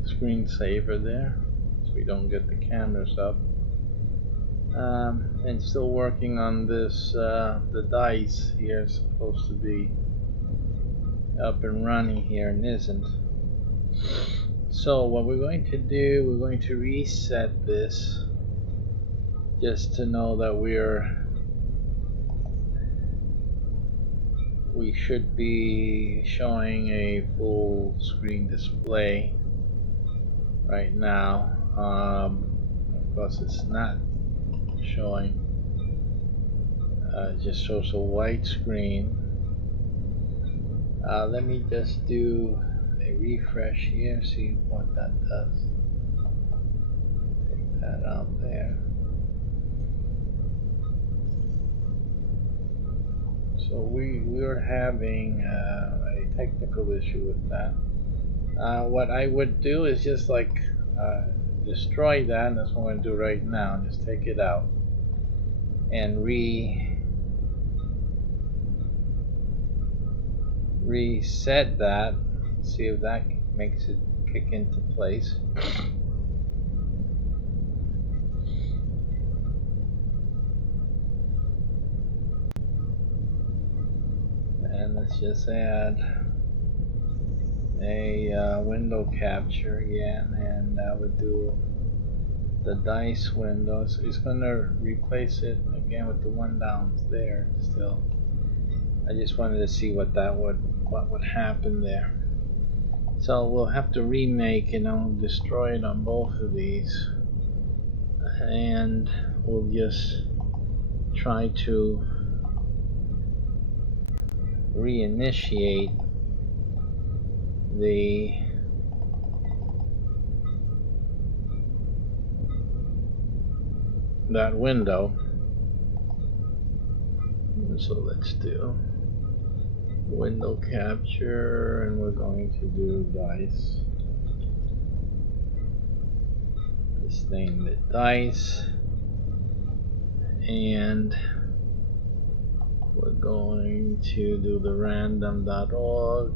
screensaver there, so we don't get the cameras up. And still working on this. The dice here is supposed to be up and running here and isn't. So what we're going to do, we're going to reset this just to know that we should be showing a full screen display right now. Of course it's not showing, it just shows a white screen. Let me just do a refresh here, see what that does. Take that out there. So we're having a technical issue with that. What I would do is just like destroy that, and that's what I'm going to do right now. Just take it out and reset that. See if that makes it kick into place. And let's just add a window capture again, and that would do the dice windows. It's going to replace it again with the one down there still. I just wanted to see what would happen there. So we'll have to remake it, and I'll destroy it on both of these, and we'll just try to reinitiate that window. So let's do window capture, and we're going to do dice. Just name it dice, and we're going to do the random.org,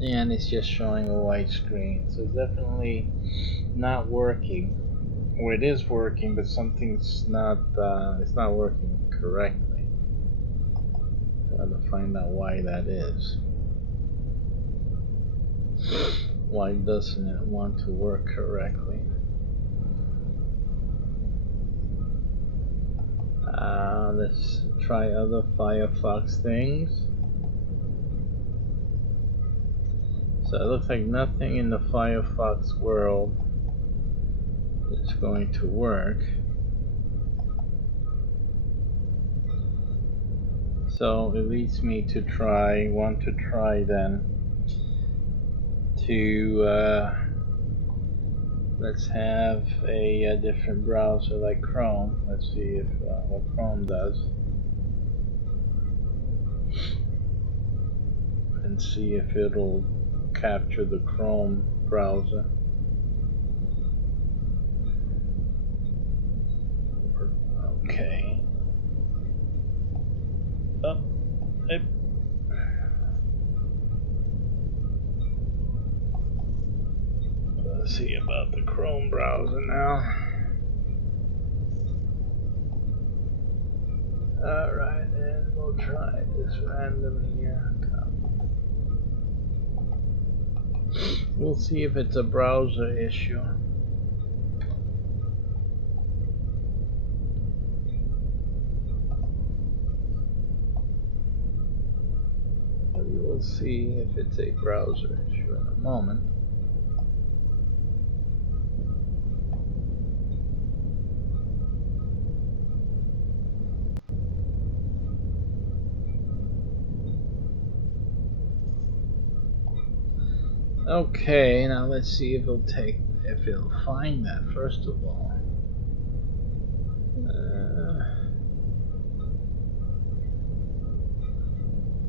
and it's just showing a white screen. So it's definitely not working, or it is working, but something's not it's not working correctly. Gotta find out why that is. Why doesn't it want to work correctly? Let's try other Firefox things. So it looks like nothing in the Firefox world is going to work. So it leads me to want to try then to let's have a different browser like Chrome. Let's see if what Chrome does, and see if it'll capture the Chrome browser. Okay. Oh, let's see about the Chrome browser now. Alright, and we'll try this randomly here. We'll see if it's a browser issue. But we will we'll see if it's a browser issue in a moment. Okay, now let's see if it'll find that first of all.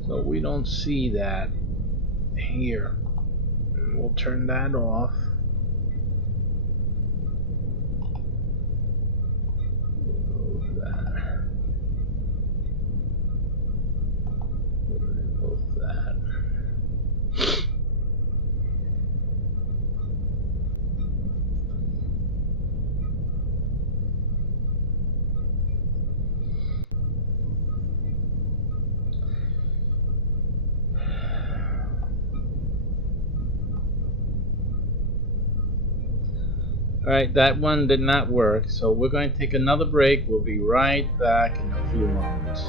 So we don't see that here. We'll turn that off. Remove that. Remove that. Alright, that one did not work, so we're going to take another break. We'll be right back in a few moments.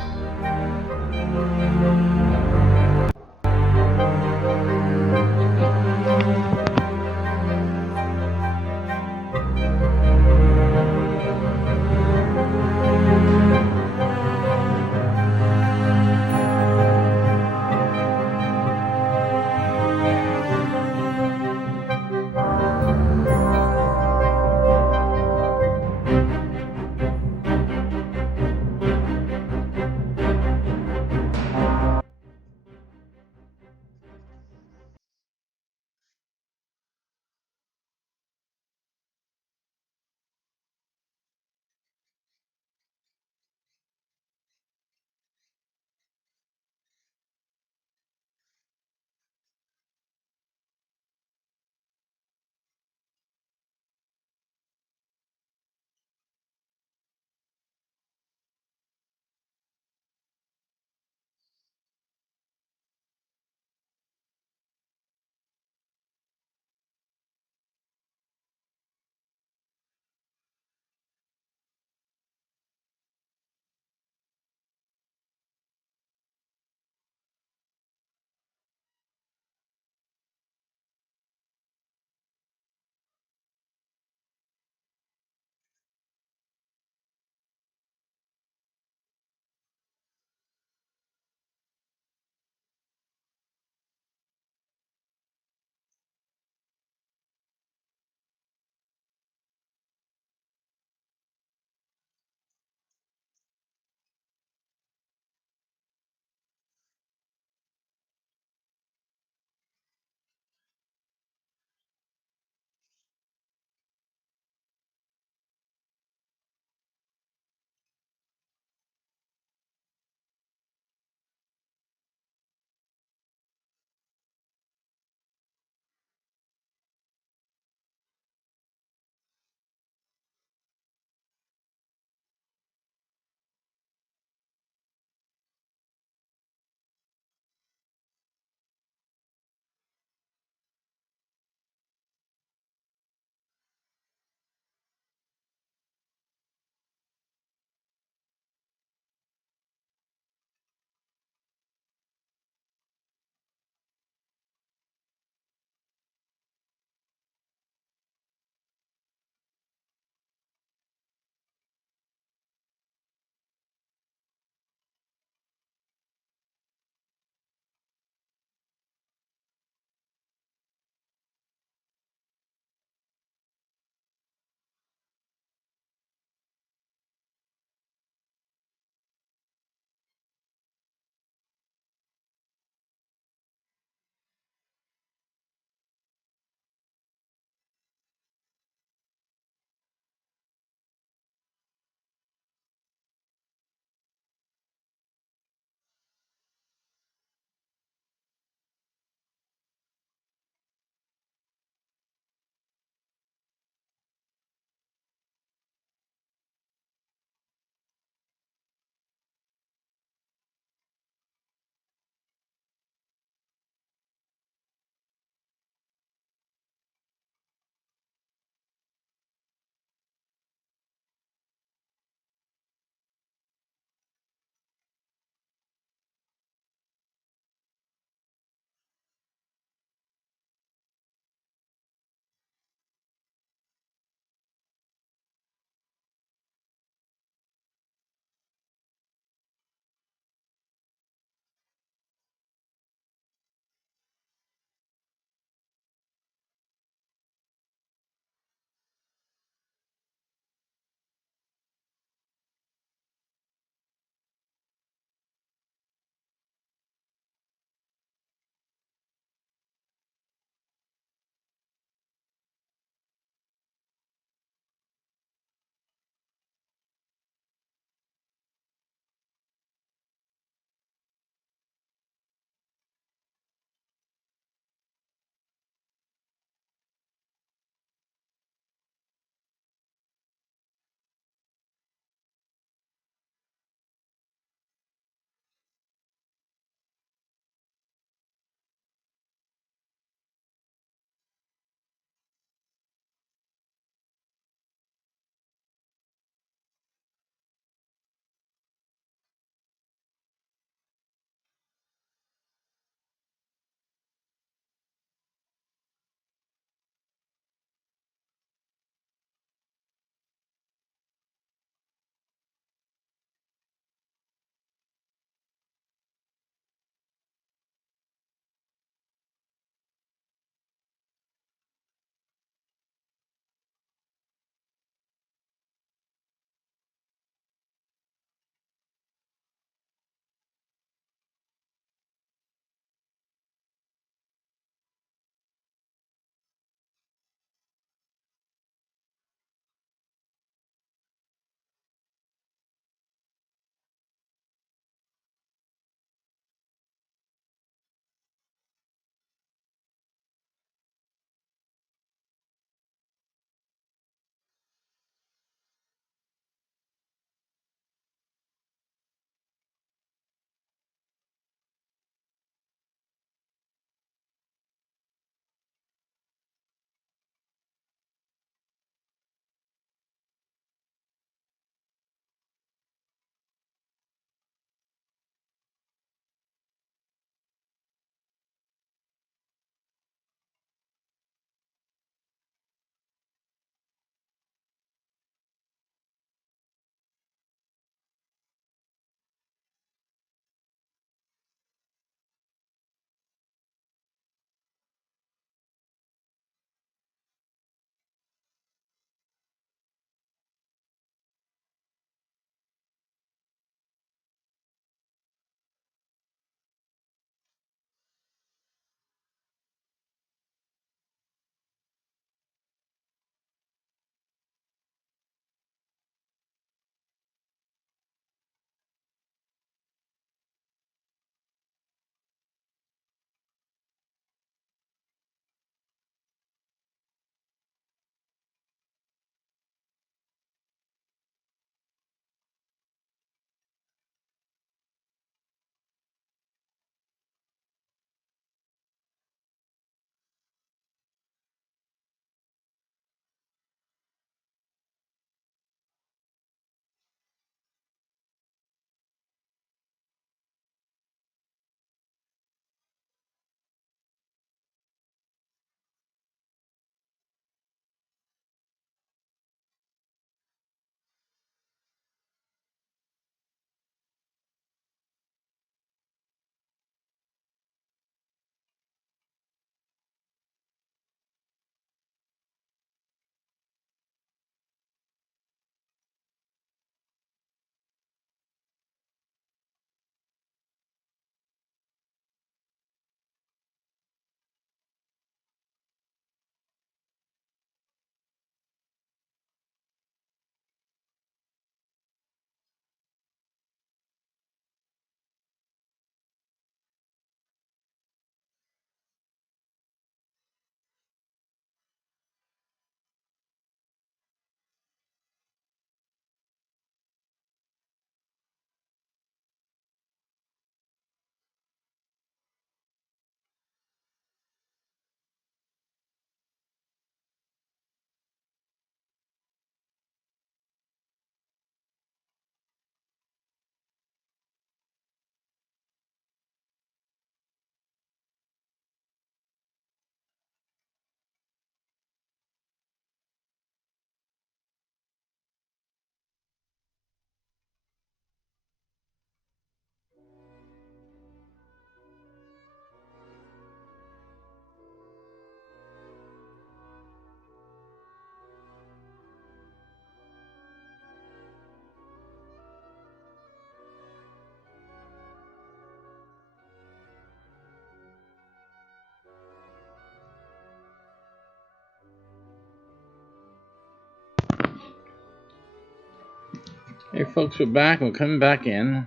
Hey folks, we're back. We're coming back in.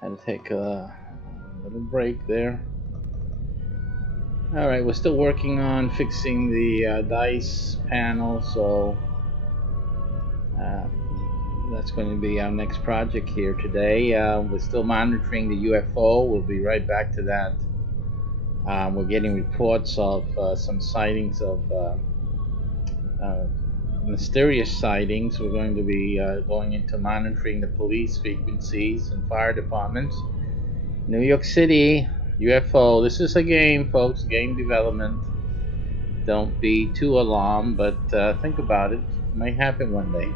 Had to take a little break there. Alright, we're still working on fixing the dice panel, so that's going to be our next project here today. We're still monitoring the UFO. We'll be right back to that. We're getting reports of some sightings of mysterious sightings. We're going to be going into monitoring the police frequencies and fire departments. New York City, UFO. This is a game, folks. Game development. Don't be too alarmed, but think about it. It might happen one day.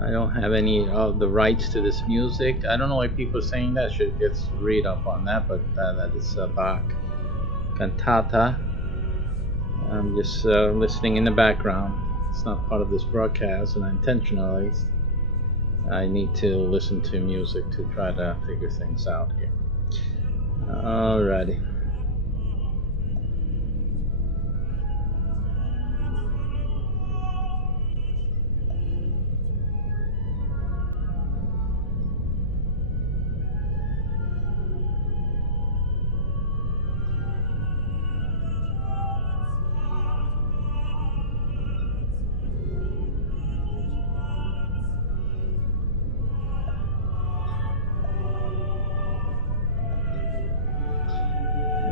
I don't have any of the rights to this music. I don't know why people are saying that. Should get read up on that, but that is Bach cantata. I'm just listening in the background. It's not part of this broadcast, and intentionally, I need to listen to music to try to figure things out here. Alrighty.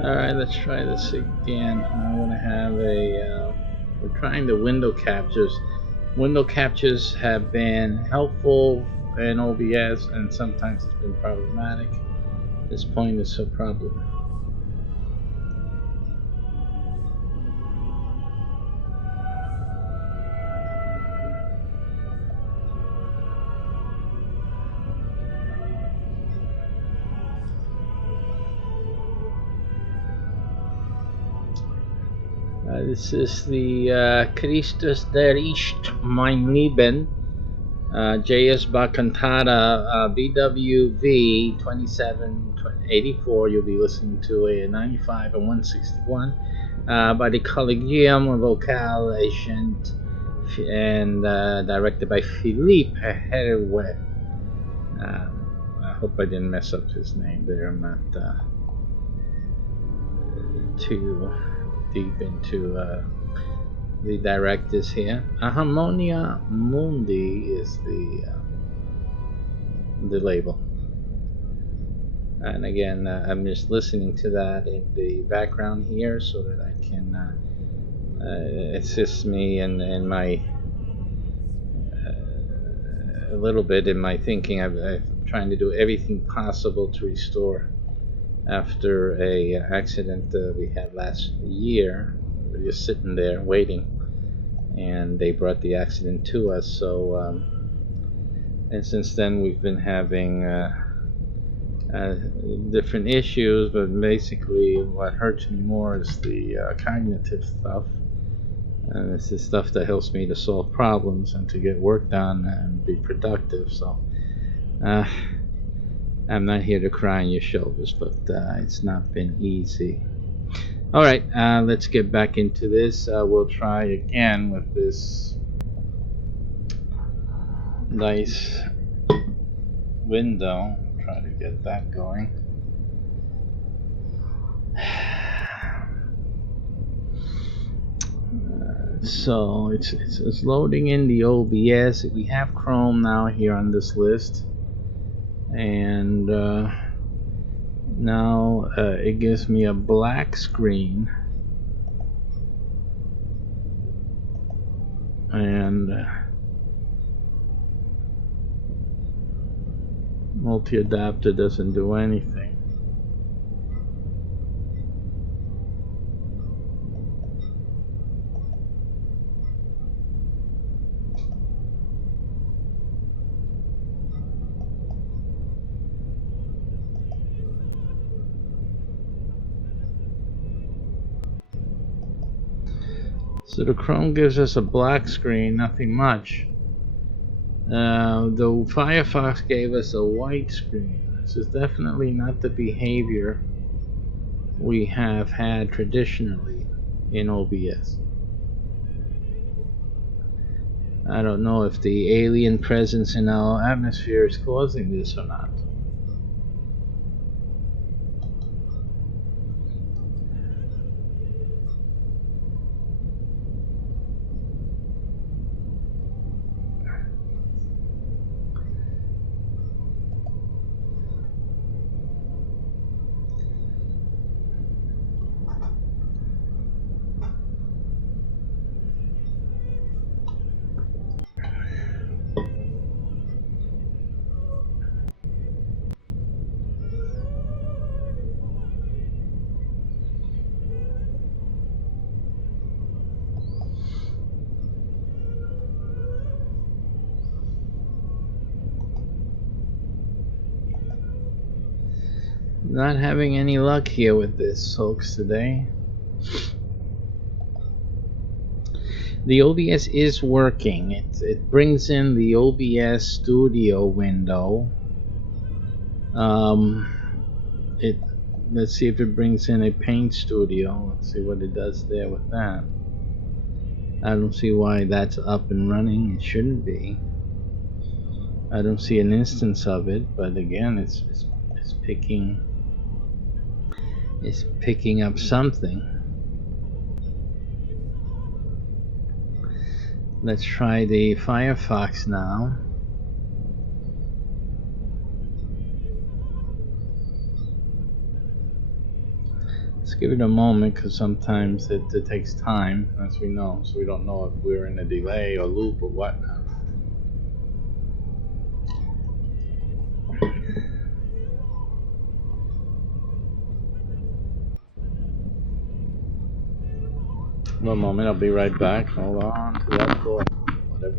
Alright, let's try this again. I'm going to have a... we're trying the window captures. Window captures have been helpful in OBS, and sometimes it's been problematic. At this point, it's a problem. This is the Christus der ist mein Leben, JS Bach Cantata, BWV 2784. You'll be listening to a 95 and 161 by the Collegium Vocal Agent and directed by Philippe Hervé. I hope I didn't mess up his name there. I'm not too deep into the directors here. Harmonia Mundi is the label, and again I'm just listening to that in the background here so that I can assist me in my a little bit in my thinking. I'm trying to do everything possible to restore after a accident we had last year. We were just sitting there waiting, and they brought the accident to us. So and since then we've been having different issues, but basically what hurts me more is the cognitive stuff, and it's the stuff that helps me to solve problems and to get work done and be productive. So I'm not here to cry on your shoulders, but it's not been easy. Alright, let's get back into this. We'll try again with this nice window. Try to get that going. So it's loading in the OBS. We have Chrome now here on this list, and now it gives me a black screen, and multi-adapter doesn't do anything. So the Chrome gives us a black screen, nothing much. The Firefox gave us a white screen. This is definitely not the behavior we have had traditionally in OBS. I don't know if the alien presence in our atmosphere is causing this or not. Not having any luck here with this, folks, today. The OBS is working. It brings in the OBS studio window. Let's see if it brings in a paint studio. Let's see what it does there with that. I don't see why that's up and running. It shouldn't be. I don't see an instance of it, but again, it's picking up something. Let's try the Firefox now. Let's give it a moment, because sometimes it takes time, as we know, so we don't know if we're in a delay or loop or whatnot. One moment, I'll be right back. Hold on to that thought. Whatever.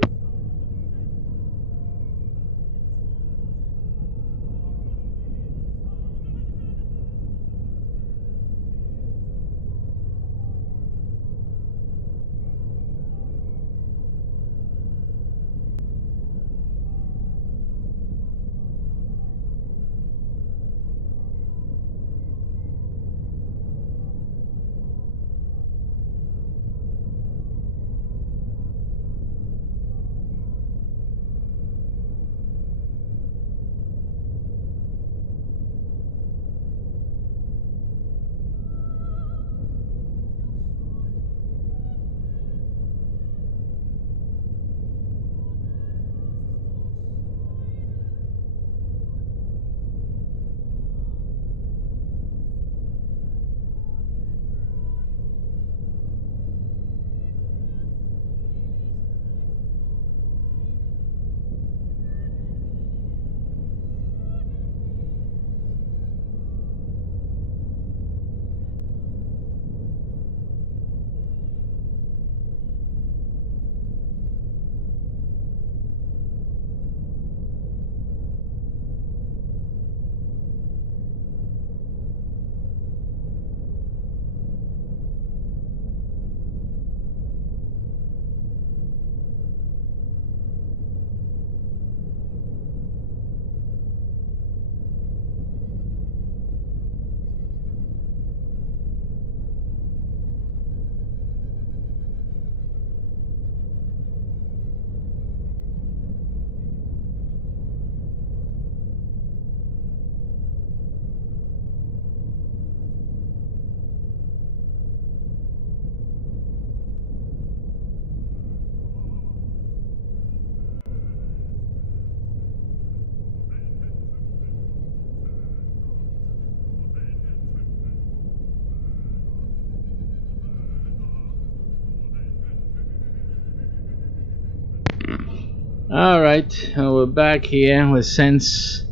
Alright, we're back here with Sense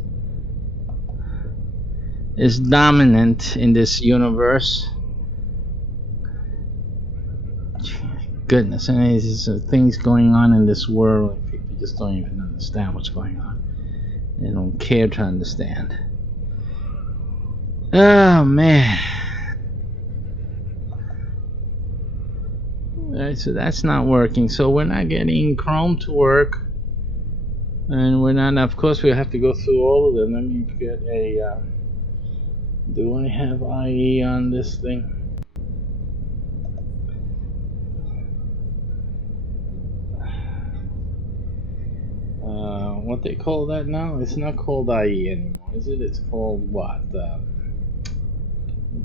is dominant in this universe. Goodness, and there's things going on in this world. People just don't even understand what's going on. They don't care to understand. Oh man. Alright, so that's not working. So we're not getting Chrome to work. And we're not, of course, we have to go through all of them. Let me get a, do I have IE on this thing? What they call that now? It's not called IE anymore, is it? It's called what?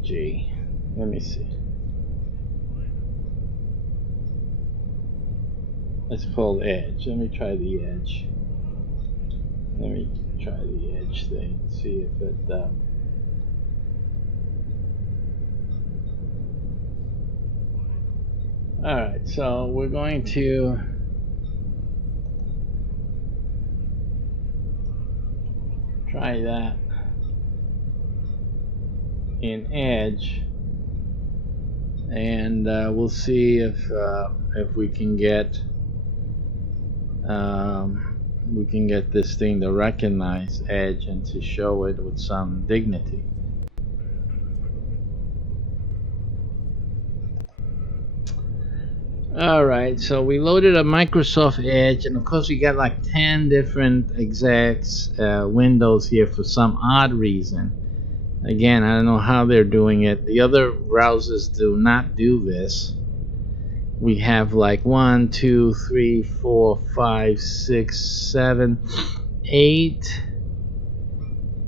G. Let me see. It's called Edge. Let me try the Edge. Let me try the Edge thing. See if it. Alright, so we're going to try that in Edge, and we'll see if we can get this thing to recognize Edge and to show it with some dignity. Alright, so we loaded a Microsoft Edge, and of course we got like 10 different execs windows here for some odd reason. Again, I don't know how they're doing it. The other browsers do not do this. We have like 1, 2, 3, 4, 5, 6, 7, 8.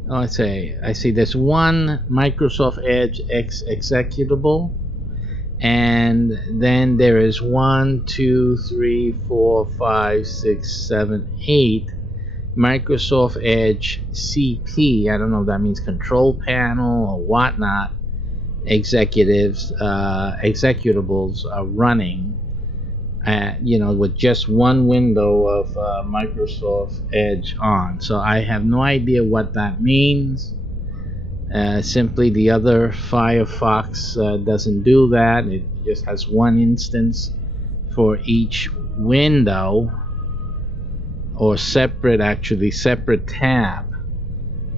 Oh, I see there's one Microsoft Edge executable. And then there is 1, 2, 3, 4, 5, 6, 7, 8 Microsoft Edge CP. I don't know if that means control panel or whatnot. Executables are running, with just one window of Microsoft Edge on. So I have no idea what that means. Simply the other Firefox doesn't do that. It just has one instance for each window, or separate tab.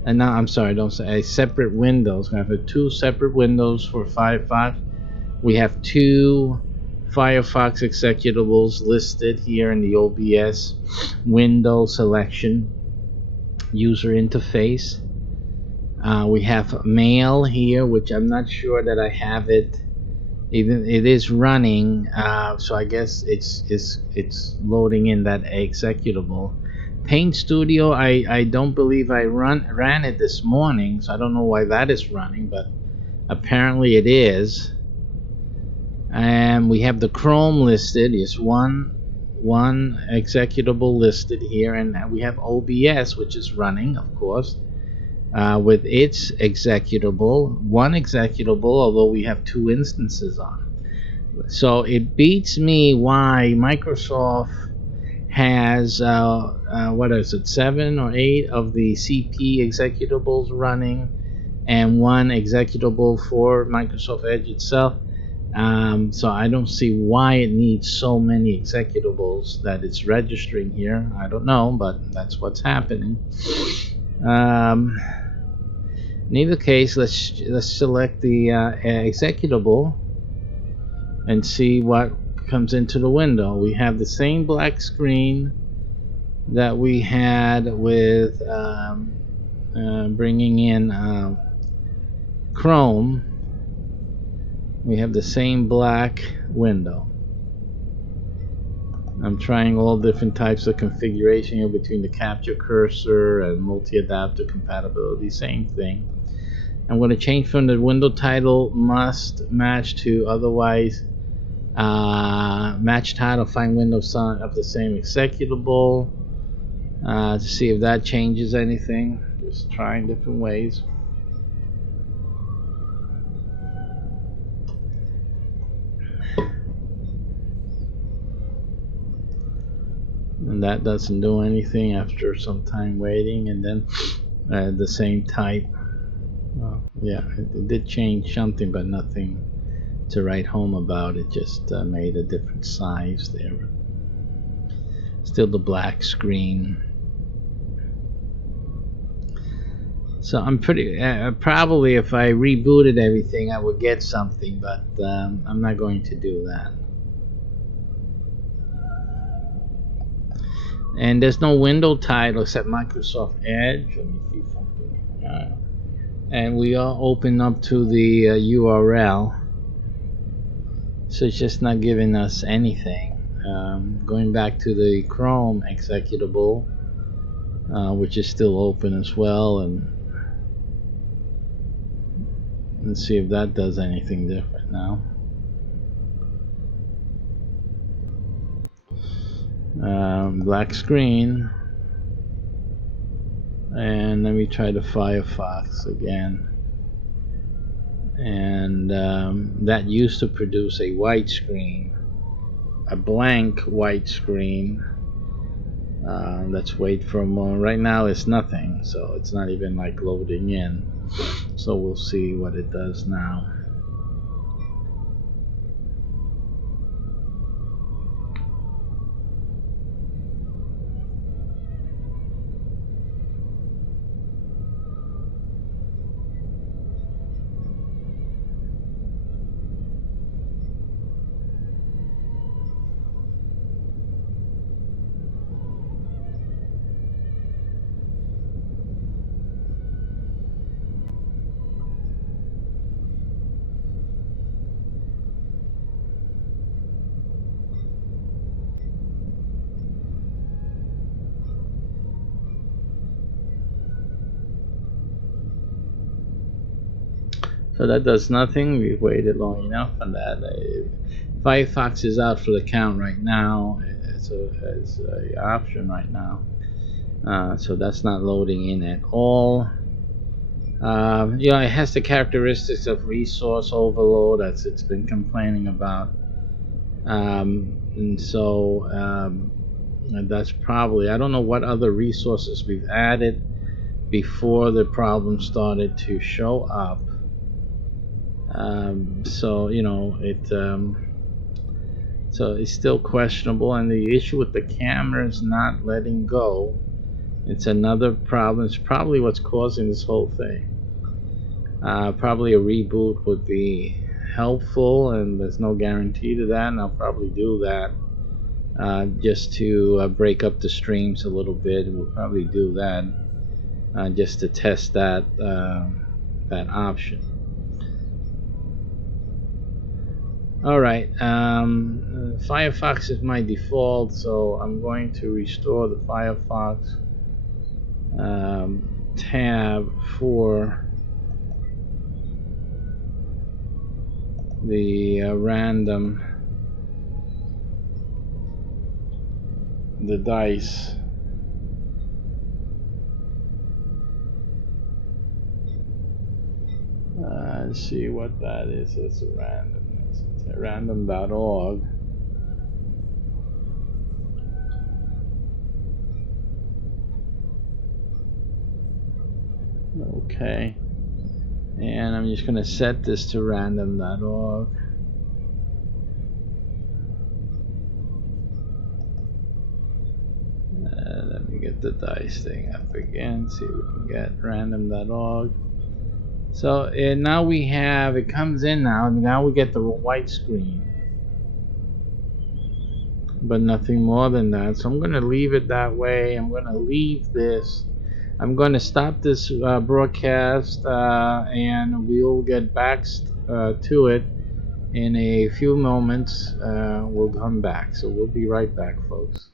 And now, I'm sorry, don't say separate windows. We have two separate windows for Firefox. We have two Firefox executables listed here in the OBS window selection user interface. We have mail here, which I'm not sure that I have it. Even it is running, so I guess it's loading in that executable. Paint Studio, I don't believe I ran it this morning, so I don't know why that is running, but apparently it is. And we have the Chrome listed. It's one executable listed here, and we have OBS, which is running, of course. With its one executable, although we have two instances on. So it beats me why Microsoft has what is it, 7 or 8 of the CP executables running, and one executable for Microsoft Edge itself. So I don't see why it needs so many executables that it's registering here. I don't know, but that's what's happening. In either case, let's select the executable and see what comes into the window. We have the same black screen that we had with bringing in Chrome. We have the same black window. I'm trying all different types of configuration here between the capture cursor and multi-adapter compatibility, same thing. I'm going to change from the window title must match to otherwise match title, find windows of the same executable, to see if that changes anything. Just trying different ways. And that doesn't do anything after some time waiting, and then the same type. Yeah, it did change something, but nothing to write home about. It just made a different size there. Still the black screen. So I'm pretty probably if I rebooted everything I would get something, but I'm not going to do that. And there's no window title except Microsoft Edge. Let me see something. And we are open up to the URL. So it's just not giving us anything. Going back to the Chrome executable, which is still open as well, and let's see if that does anything different now. Black screen, and let me try the Firefox again. And that used to produce a white screen, a blank white screen. Let's wait for a moment. Right now it's nothing, so it's not even like loading in. So we'll see what it does now. So that does nothing. We've waited long enough on that. Firefox is out for the count right now. It's a option right now. So that's not loading in at all. Yeah, it has the characteristics of resource overload as it's been complaining about. And so that's probably, I don't know what other resources we've added before the problem started to show up. So you know so it's still questionable, and the issue with the camera is not letting go. It's another problem. It's probably what's causing this whole thing. Probably a reboot would be helpful, and there's no guarantee to that, and I'll probably do that just to break up the streams a little bit. We'll probably do that just to test that that option. Alright, Firefox is my default, so I'm going to restore the Firefox tab for the random, the dice. Let's see what that is. It's a random. It's a random.org. Okay. And I'm just going to set this to random.org. Let me get the dice thing up again. See if we can get random.org. So now we have, it comes in now, and now we get the white screen. But nothing more than that. So I'm going to leave it that way. I'm going to leave this. I'm going to stop this broadcast, and we'll get back to it in a few moments. We'll come back. So we'll be right back, folks.